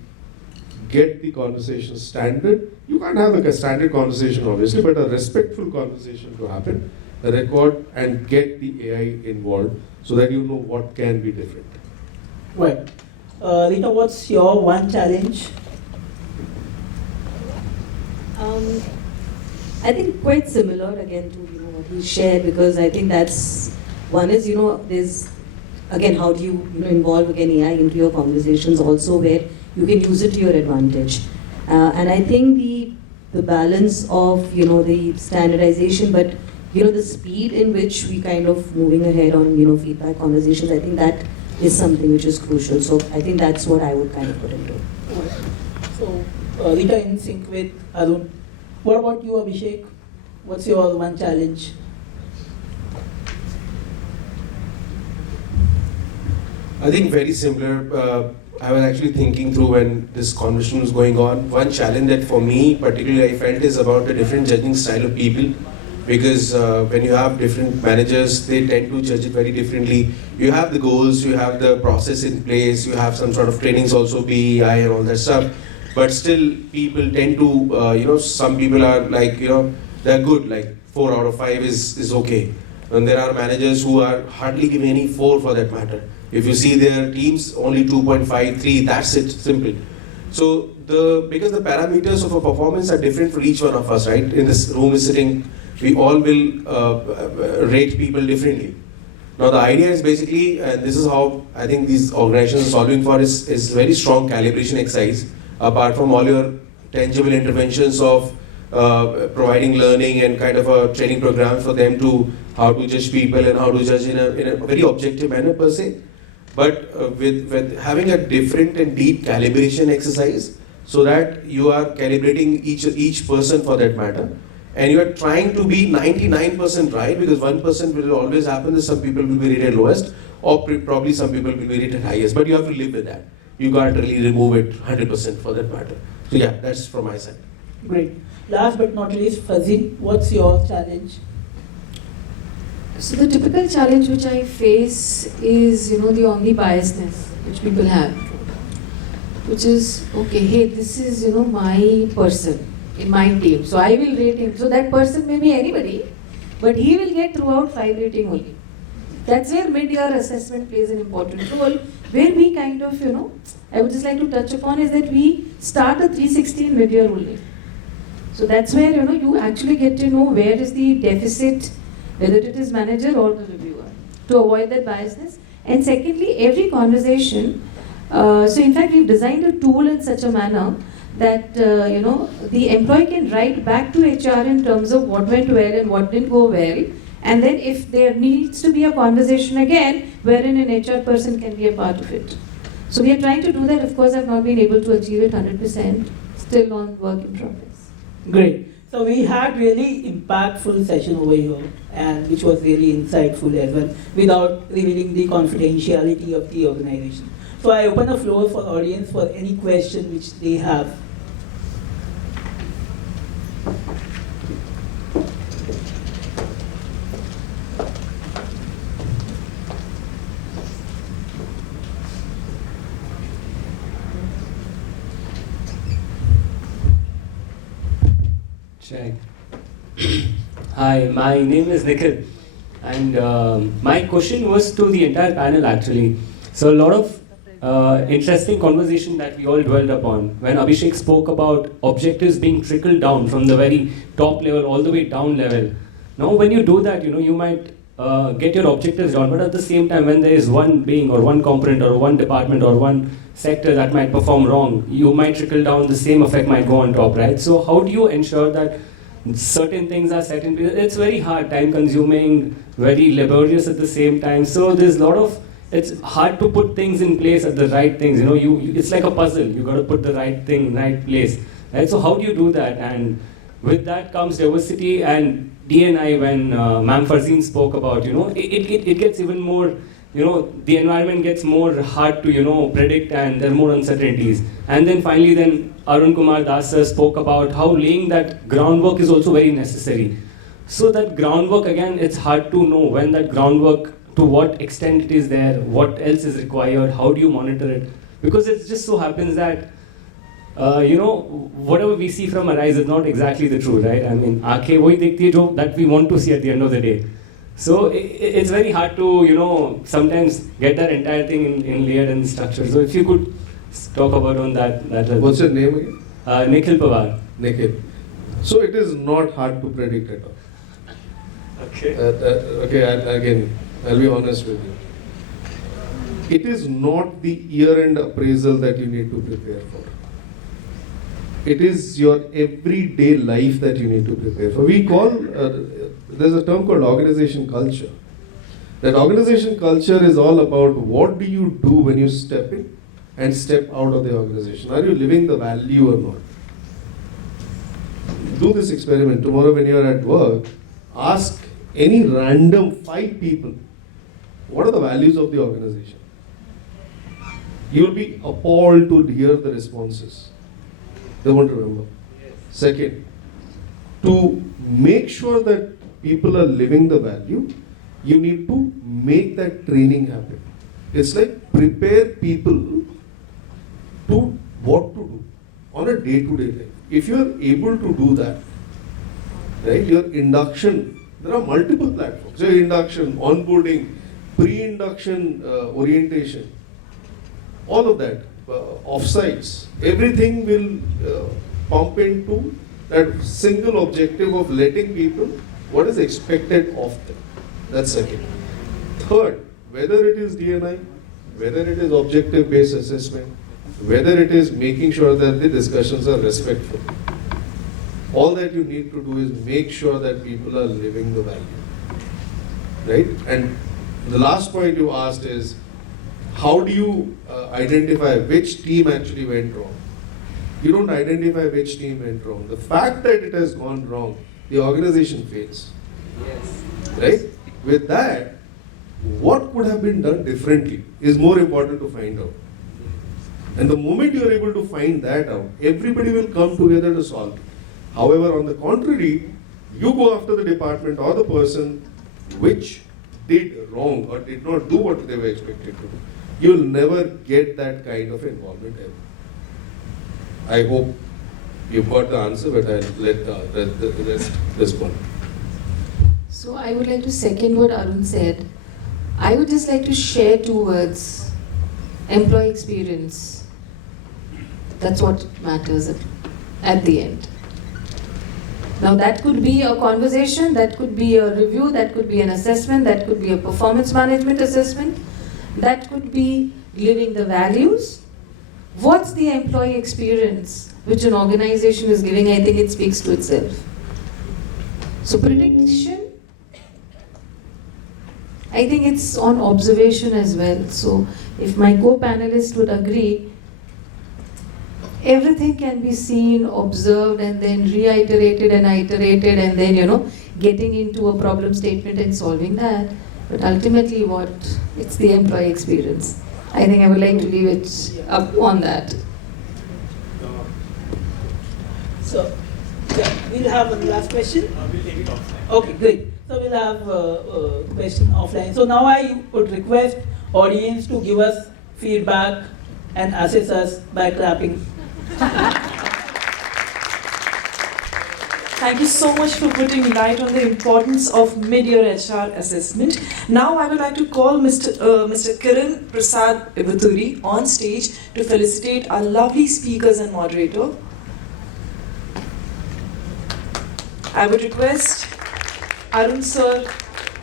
get the conversation standard. You can't have a standard conversation, obviously, but a respectful conversation to happen. Record and get the AI involved so that you know what can be different. Right. Rita, what's your one challenge? I think quite similar again to what he shared, because I think that's one is there's again how do you involve again AI into your conversations also, where you can use it to your advantage, and I think the balance of the standardization, but the speed in which we kind of moving ahead on feedback conversations, I think that is something which is crucial. So I think that's what I would kind of put into it. So Rita in sync with Arun. What about you, Abhishek? What's your one challenge? I think very similar. I was actually thinking through when this conversation was going on. One challenge that for me particularly I felt is about the different judging style of people. Because when you have different managers, they tend to judge it very differently. You have the goals, you have the process in place, you have some sort of trainings also, BEI and all that stuff. but still people tend to, some people are like, they're good, like 4 out of 5 is okay. And there are managers who are hardly giving any 4 for that matter. If you see their teams, only 2.5, 3, that's it, simple. So because the parameters of a performance are different for each one of us, right? In this room is sitting, we all will rate people differently. Now the idea is basically, and this is how I think these organizations are solving for, is very strong calibration exercise, apart from all your tangible interventions of providing learning and kind of a training program for them to how to judge people and how to judge in a very objective manner per se. But with having a different and deep calibration exercise, so that you are calibrating each person for that matter, and you are trying to be 99% right, because 1% will always happen that some people will be rated lowest, or probably some people will be rated highest, but you have to live with that. You can't really remove it 100% for that matter. So yeah, that's from my side. Great. Last but not least, Farzeen, what's your challenge? So the typical challenge which I face is, the only biasness which people have, which is, okay, hey, this is, my person in my team, so I will rate him. So that person may be anybody, but he will get throughout 5 rating only. That's where mid-year assessment plays an important role, where we kind of, I would just like to touch upon is that we start a 360 in mid-year only. So that's where, you actually get to know where is the deficit, whether it is manager or the reviewer, to avoid that biasness. And secondly, every conversation, so in fact we've designed a tool in such a manner that, the employee can write back to HR in terms of what went well and what didn't go well. And then if there needs to be a conversation again, wherein an HR person can be a part of it. So we are trying to do that. Of course, I've not been able to achieve it 100%, still on work in progress. Great. So we had really impactful session over here, and which was really insightful as well, without revealing the confidentiality of the organization. So I open the floor for audience for any question which they have. Check. Hi, my name is Nikhil, and my question was to the entire panel actually. So a lot of interesting conversation that we all dwelled upon when Abhishek spoke about objectives being trickled down from the very top level all the way down level. Now when you do that, you might get your objectives down, but at the same time when there is one being or one component or one department or one sector that might perform wrong, you might trickle down, the same effect might go on top, right? So how do you ensure that certain things are set in place? It's very hard, time consuming, very laborious at the same time. So there's a lot of, it's hard to put things in place at the right things. It's like a puzzle. You got to put the right thing in right place, right? So how do you do that? And with that comes diversity and D&I. When Ma'am Farzeen spoke about, it gets even more, the environment gets more hard to, predict, and there are more uncertainties. And then finally, Arun Kumar Das sir spoke about how laying that groundwork is also very necessary. So that groundwork, again, it's hard to know when that groundwork, to what extent it is there, what else is required, how do you monitor it? Because it just so happens that, whatever we see from our eyes is not exactly the truth, right? I mean, aankhein wahi dekhti hai jo that we want to see at the end of the day. So it's very hard to, sometimes get that entire thing in layered and structured. So if you could talk about on that. What's your name again? Nikhil Pawar. Nikhil. So it is not hard to predict at all. Okay. Again, I'll be honest with you. It is not the year-end appraisal that you need to prepare for. It is your everyday life that you need to prepare for. We call, there's a term called organization culture. That organization culture is all about what do you do when you step in and step out of the organization. Are you living the value or not? Do this experiment. Tomorrow when you are at work, ask any random 5 people, what are the values of the organization? You will be appalled to hear the responses. They won't remember. Second, to make sure that people are living the value, you need to make that training happen. It's like prepare people to what to do on a day-to-day life. If you are able to do that, right, your induction, there are multiple platforms. Your induction, onboarding, pre-induction orientation, all of that, offsites, everything will pump into that single objective of letting people what is expected of them. That's second. Third, whether it is DNI, whether it is objective-based assessment, whether it is making sure that the discussions are respectful, all that you need to do is make sure that people are living the value, right? And the last point you asked is, how do you identify which team actually went wrong? You don't identify which team went wrong. The fact that it has gone wrong, the organization fails. Yes. Right? With that, what could have been done differently is more important to find out. And the moment you are able to find that out, everybody will come together to solve it. However, on the contrary, you go after the department or the person which did wrong or did not do what they were expected to do. You'll never get that kind of involvement ever. I hope you've got the answer, but I'll let the rest respond. So I would like to second what Arun said. I would just like to share 2 words. Employee experience. That's what matters at the end. Now that could be a conversation, that could be a review, that could be an assessment, that could be a performance management assessment, that could be living the values. What's the employee experience which an organization is giving? I think it speaks to itself. So prediction, I think it's on observation as well. So if my co-panelists would agree, everything can be seen, observed, and then reiterated and iterated, and then, getting into a problem statement and solving that. But ultimately it's the employee experience. I think I would like to leave it up on that. So, we'll have one last question. We'll take it off. Okay, good. So we'll have a question offline. So now I would request audience to give us feedback and assess us by clapping. Thank you so much for putting light on the importance of mid-year HR assessment. Now I would like to call Mr. Kiran Prasad Ivaturi on stage to felicitate our lovely speakers and moderator. I would request Arun sir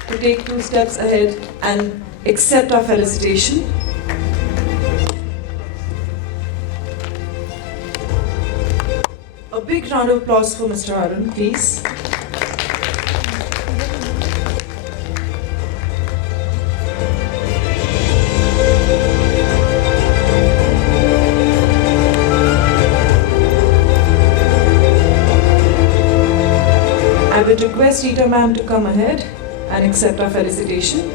to take 2 steps ahead and accept our felicitation. A big round of applause for Mr. Arun, please. I would request Rita ma'am to come ahead and accept our felicitation.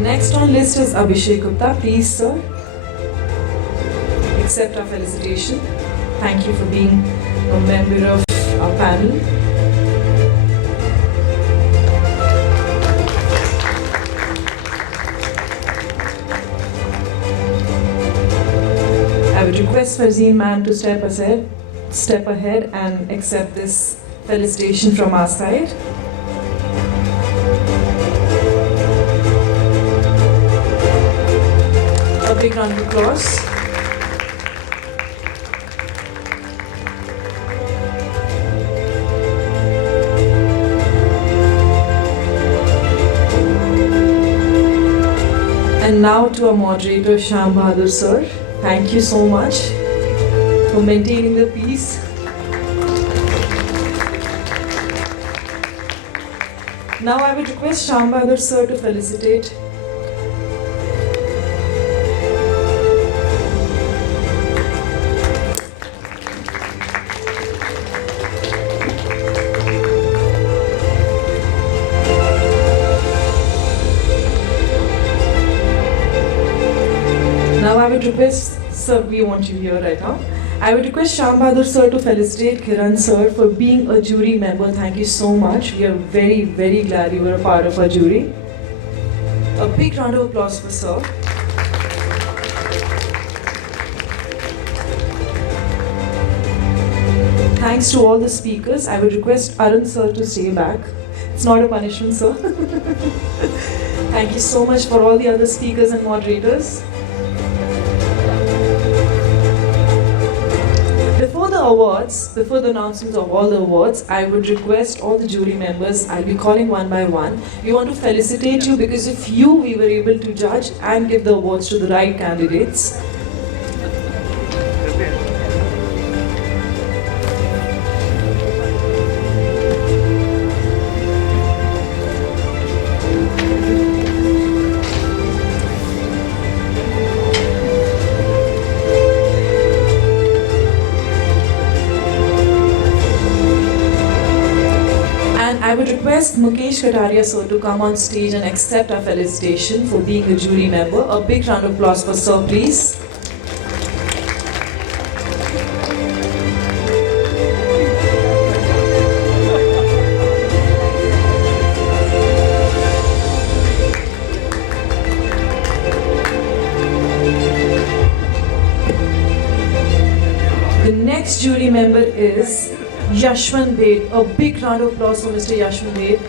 Next on list is Abhishek Gupta. Please, sir, accept our felicitation. Thank you for being a member of our panel. I would request Farzeen ma'am to step ahead and accept this felicitation from our side. A big round of applause. And now to our moderator, Shyambahadur sir. Thank you so much for maintaining the peace. Now I would request Shyambahadur sir to felicitate Now I would request, sir, we want you here right now. I would request Shyambahadur sir to felicitate Kiran sir for being a jury member. Thank you so much. We are very, very glad you were a part of our jury. A big round of applause for sir. Thanks to all the speakers. I would request Arun sir to stay back. It's not a punishment, sir. Thank you so much for all the other speakers and moderators. Before the awards, before the announcements of all the awards, I would request all the jury members, I'll be calling one by one. We want to felicitate you because of you we were able to judge and give the awards to the right candidates. I would request Mukesh Kataria sir to come on stage and accept our felicitation for being a jury member. A big round of applause for sir, please. The next jury member is Yashwant Ved. A big round of applause for Mr. Yashwant Ved.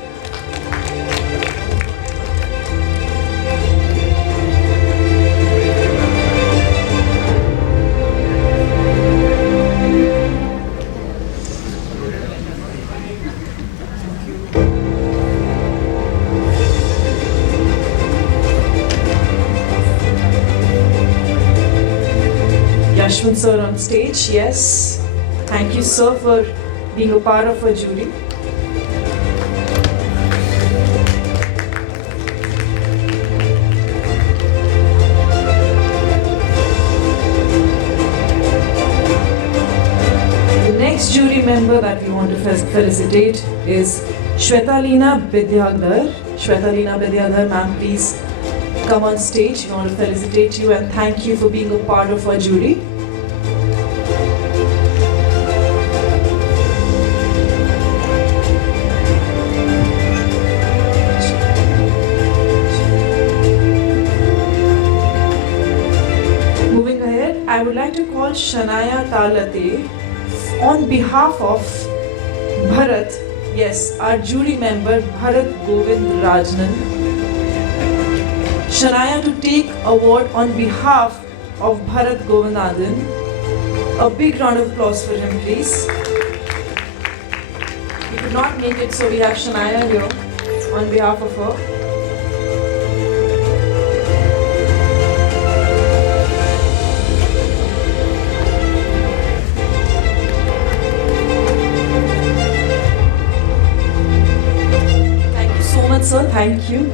Yashwant sir on stage, yes. Thank you sir for being a part of our jury. The next jury member that we want to felicitate is Shwetalina Vidyadhar. Shwetalina Vidyadhar, ma'am, please come on stage. We want to felicitate you and thank you for being a part of our jury. I would like to call Shanaya Talate on behalf of Bharat, yes, our jury member Bharat Govind Rajnan. Shanaya to take award on behalf of Bharat Govindadan. A big round of applause for him, please. He could not make it, so we have Shanaya here on behalf of her. Sir, thank you.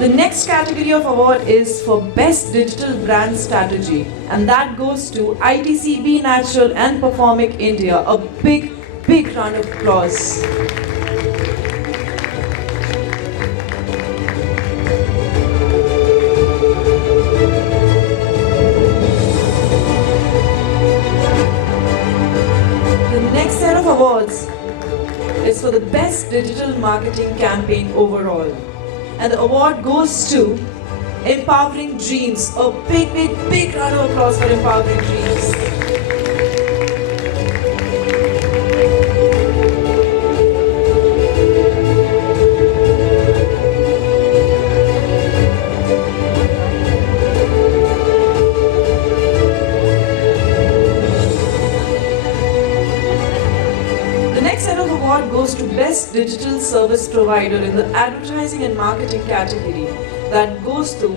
The next category of award is for Best Digital Brand Strategy, and that goes to ITCB Natural and Performic India. A big, big round of applause. The next set of awards is for the Best Digital Marketing Campaign overall. And the award goes to Empowering Dreams. A big, big, big round of applause for Empowering Dreams. The next set of award goes to Best Digital Service Provider in the Advertising and Marketing category. That goes to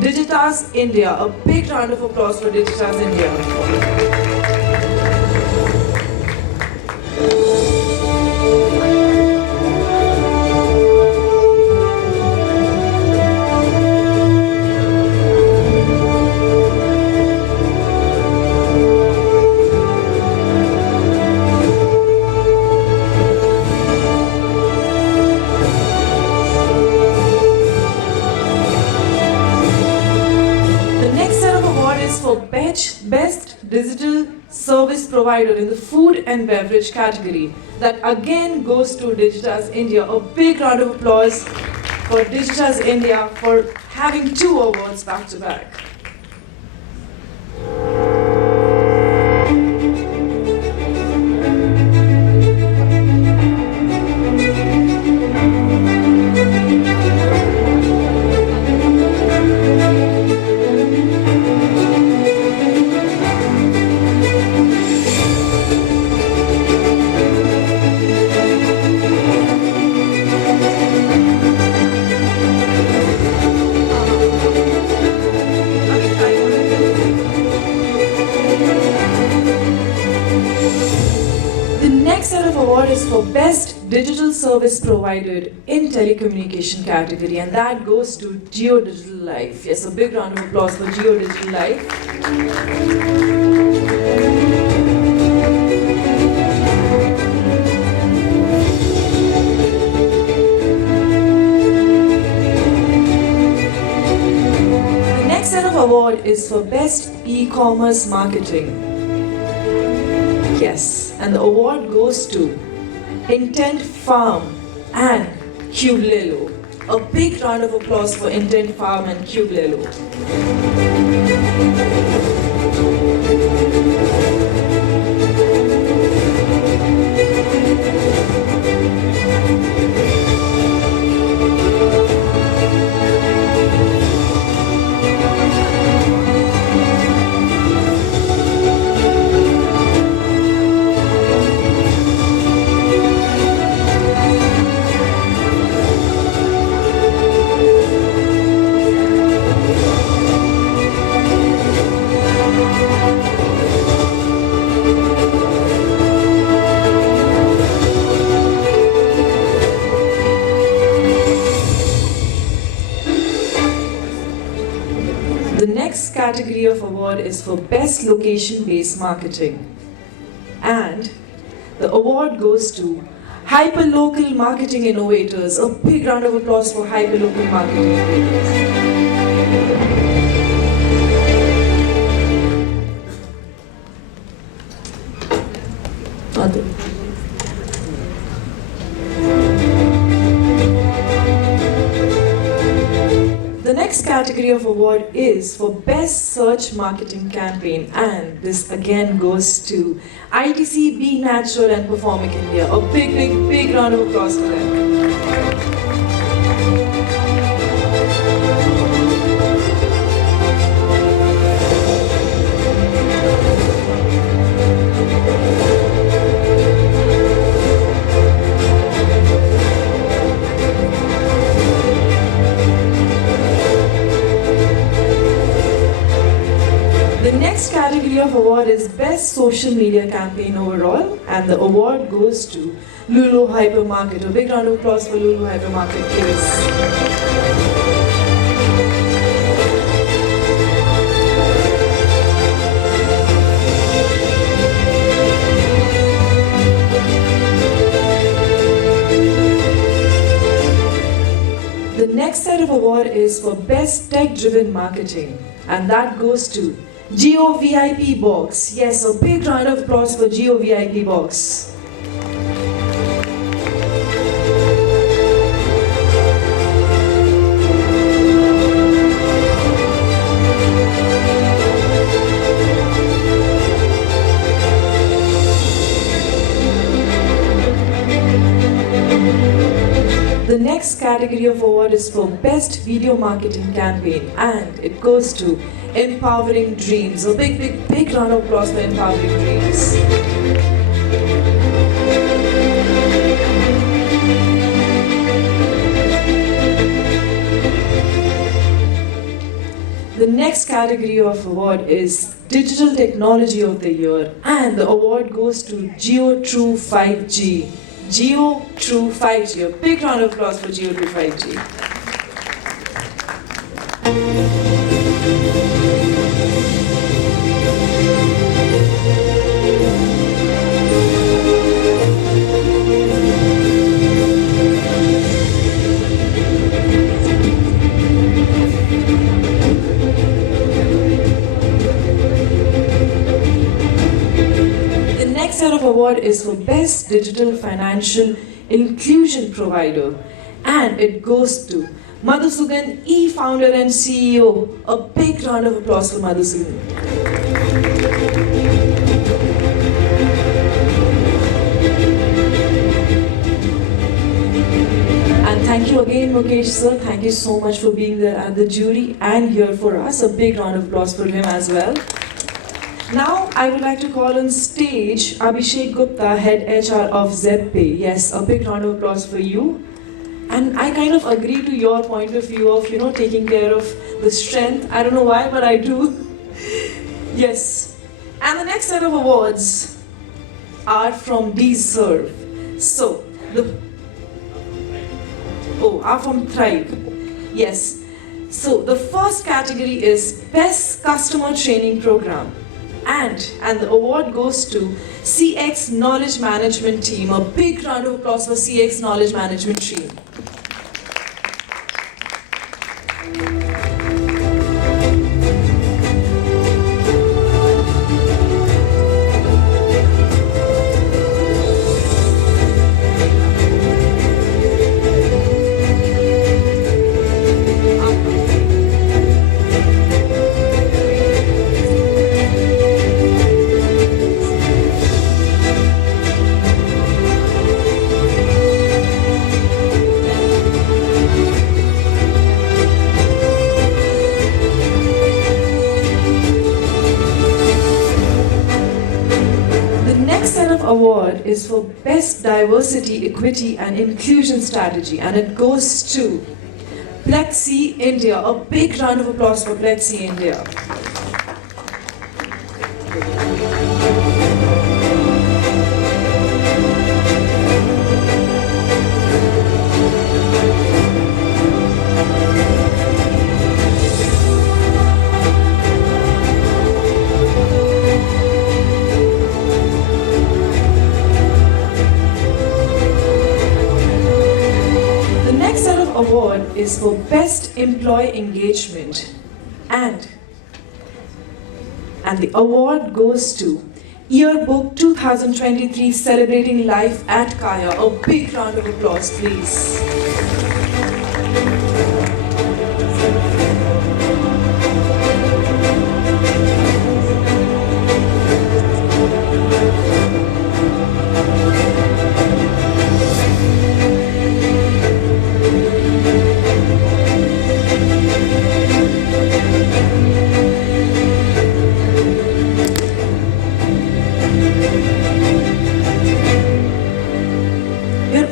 Digitas India. A big round of applause for Digitas India. Best Digital Service Provider in the Food and Beverage category. That again goes to Digitas India. A big round of applause for Digitas India for having 2 awards back to back. For Best Digital Service Provided in Telecommunication category, and that goes to Geo Digital Life. Yes, a big round of applause for Geo Digital Life. The next set of award is for Best E-commerce Marketing. Yes, and the award goes to Intent Farm and Cublelo. A big round of applause for Intent Farm and Cublelo. Category of award is for Best Location-Based Marketing, and the award goes to Hyperlocal Marketing Innovators. A big round of applause for Hyperlocal Marketing Innovators. The next category of award is for Best Search Marketing Campaign, and this again goes to ITC, Be Natural and Performic India. A big round of applause for them. The next category of award is Best Social Media Campaign Overall, and the award goes to Lulu Hypermarket. A big round of applause for Lulu Hypermarket, please. The next set of award is for Best Tech-Driven Marketing, and that goes to Geo VIP Box. Yes, a big round of applause for Geo VIP Box. The next category of award is for Best Video Marketing Campaign, and it goes to Empowering Dreams. A big round of applause for Empowering Dreams. The next category of award is Digital Technology of the Year, and the award goes to Geo True 5G. Geo True 5G. A big round of applause for Geo True 5G. Set of award is for Best Digital Financial Inclusion Provider, and it goes to Madhusudan, E-founder and CEO. A big round of applause for Madhusudan. And thank you again, Mukesh sir. Thank you so much for being there at the jury and here for us. A big round of applause for him as well. Now, I would like to call on stage Abhishek Gupta, Head HR of ZebPay. Yes, a big round of applause for you. And I kind of agree to your point of view of, taking care of the strength. I don't know why, but I do. Yes. And the next set of awards are from Deserve. So, are from Thrive. Yes. So, the first category is Best Customer Training Program. And the award goes to CX Knowledge Management Team. A big round of applause for CX Knowledge Management Team. Award is for Best Diversity, Equity and Inclusion Strategy, and it goes to Baksi, India. A big round of applause for Baksi, India. Award is for Best Employee Engagement, and the award goes to Yearbook 2023 Celebrating Life at Kaya. A big round of applause, please.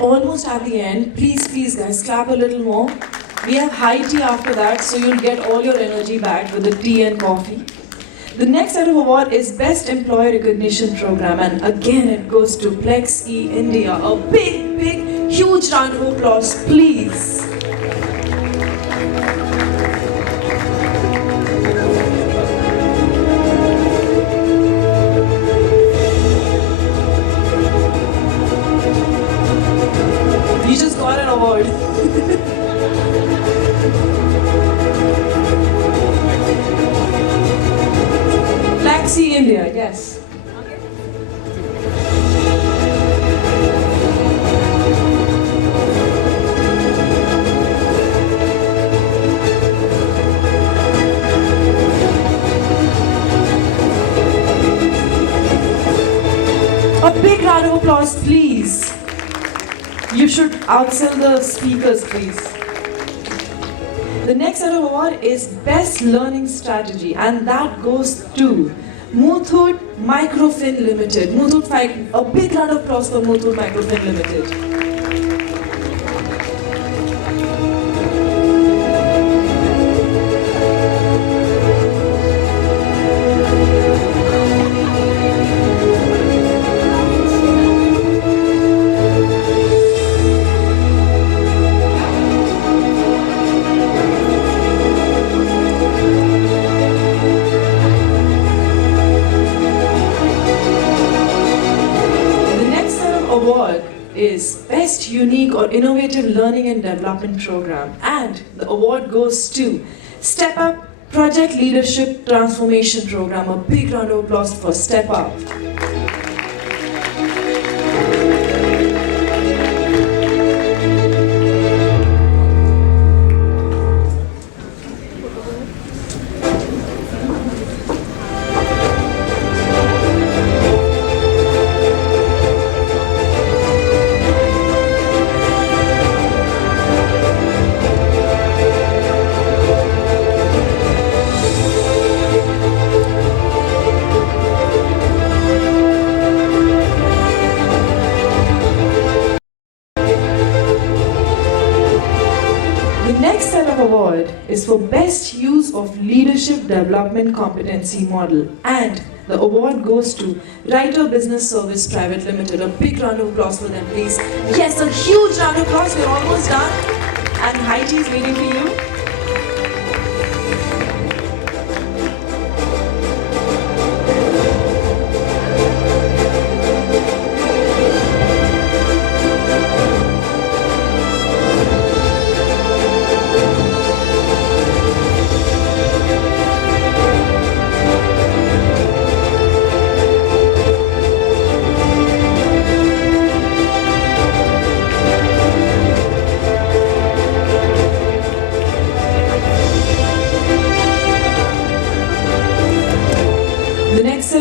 Almost at the end. Please guys, clap a little more. We have high tea after that, so you'll get all your energy back with the tea and coffee. The next set of award is Best Employee Recognition Program, and again it goes to Baksi, India. A big, huge round of applause, please. You just got an award. Baksi, India, yes. A big round of applause, please. You should outsell the speakers, please. The next set of award is Best Learning Strategy, and that goes to Muthoot Microfin Limited. A big round of applause for Muthoot Microfin Limited. Best Unique or Innovative Learning and Development Program. And the award goes to Step Up Project Leadership Transformation Program. A big round of applause for Step Up. Award is for Best Use of Leadership Development Competency Model, and the award goes to Writer Business Service Private Limited. A big round of applause for them, please. Yes, a huge round of applause. We're almost done, and high tea is waiting for you.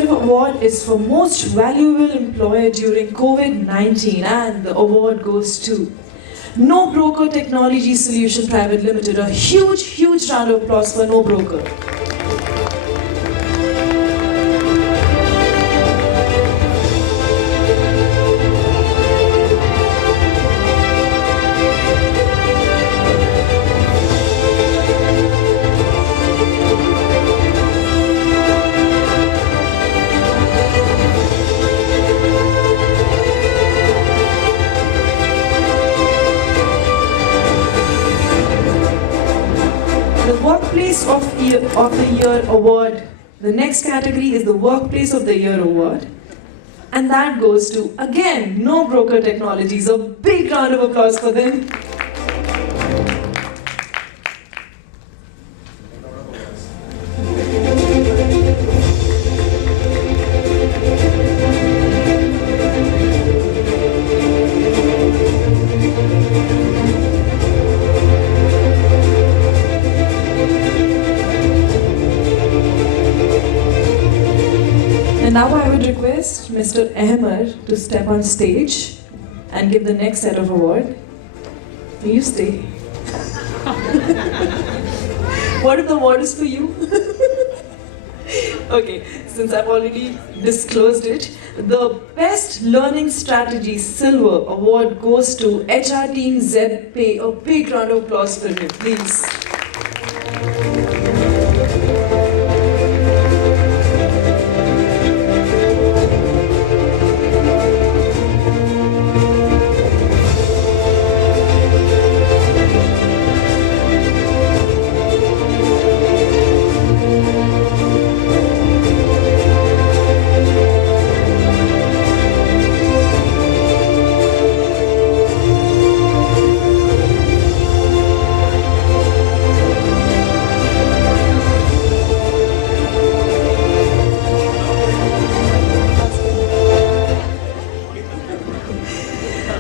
Award is for Most Valuable Employer during COVID-19, and the award goes to No Broker Technology Solution Private Limited. A huge round of applause for No Broker. Workplace of the Year Award. The next category is the Workplace of the Year Award. And that goes to, again, No Broker Technologies. A big round of applause for them. And now I would request Mr. Ahmed to step on stage and give the next set of award. You stay. What if the award is for you? Okay, since I've already disclosed it, the Best Learning Strategy Silver Award goes to HR Team ZebPay. A big round of applause for him, please.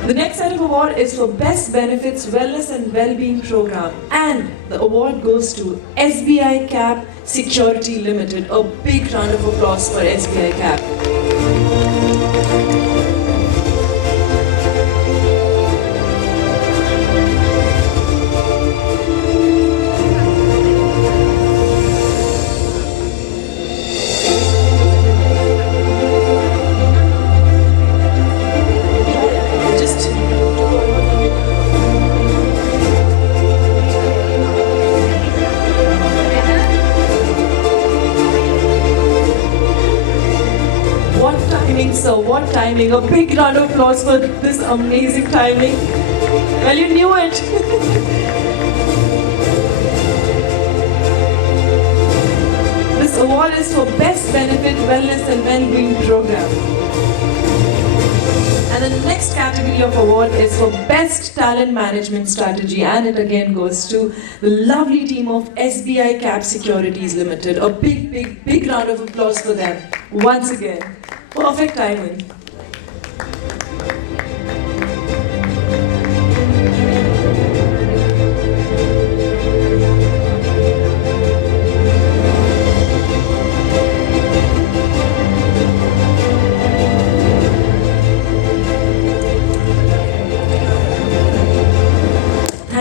The next set of award is for Best Benefits Wellness and Wellbeing Program, and the award goes to SBI Cap Security Limited. A big round of applause for SBI Cap. So what timing? A big round of applause for this amazing timing. Well, you knew it. This award is for Best Benefit Wellness and Wellbeing Program. And the next category of award is for Best Talent Management Strategy, and it again goes to the lovely team of SBI Cap Securities Limited. A big round of applause for them once again. Perfect timing.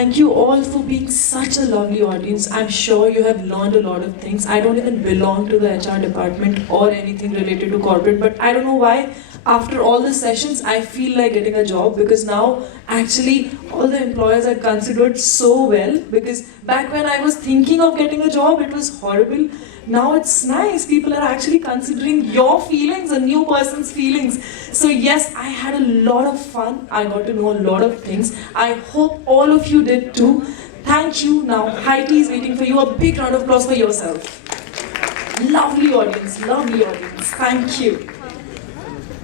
Thank you all for being such a lovely audience. I'm sure you have learned a lot of things. I don't even belong to the HR department or anything related to corporate, but I don't know why after all the sessions I feel like getting a job, because now actually all the employers are considered so well, because back when I was thinking of getting a job it was horrible. Now it's nice. People are actually considering your feelings, a new person's feelings. So yes, I had a lot of fun. I got to know a lot of things. I hope all of you did too. Thank you. Now, high tea is waiting for you. A big round of applause for yourself. Lovely audience. Thank you.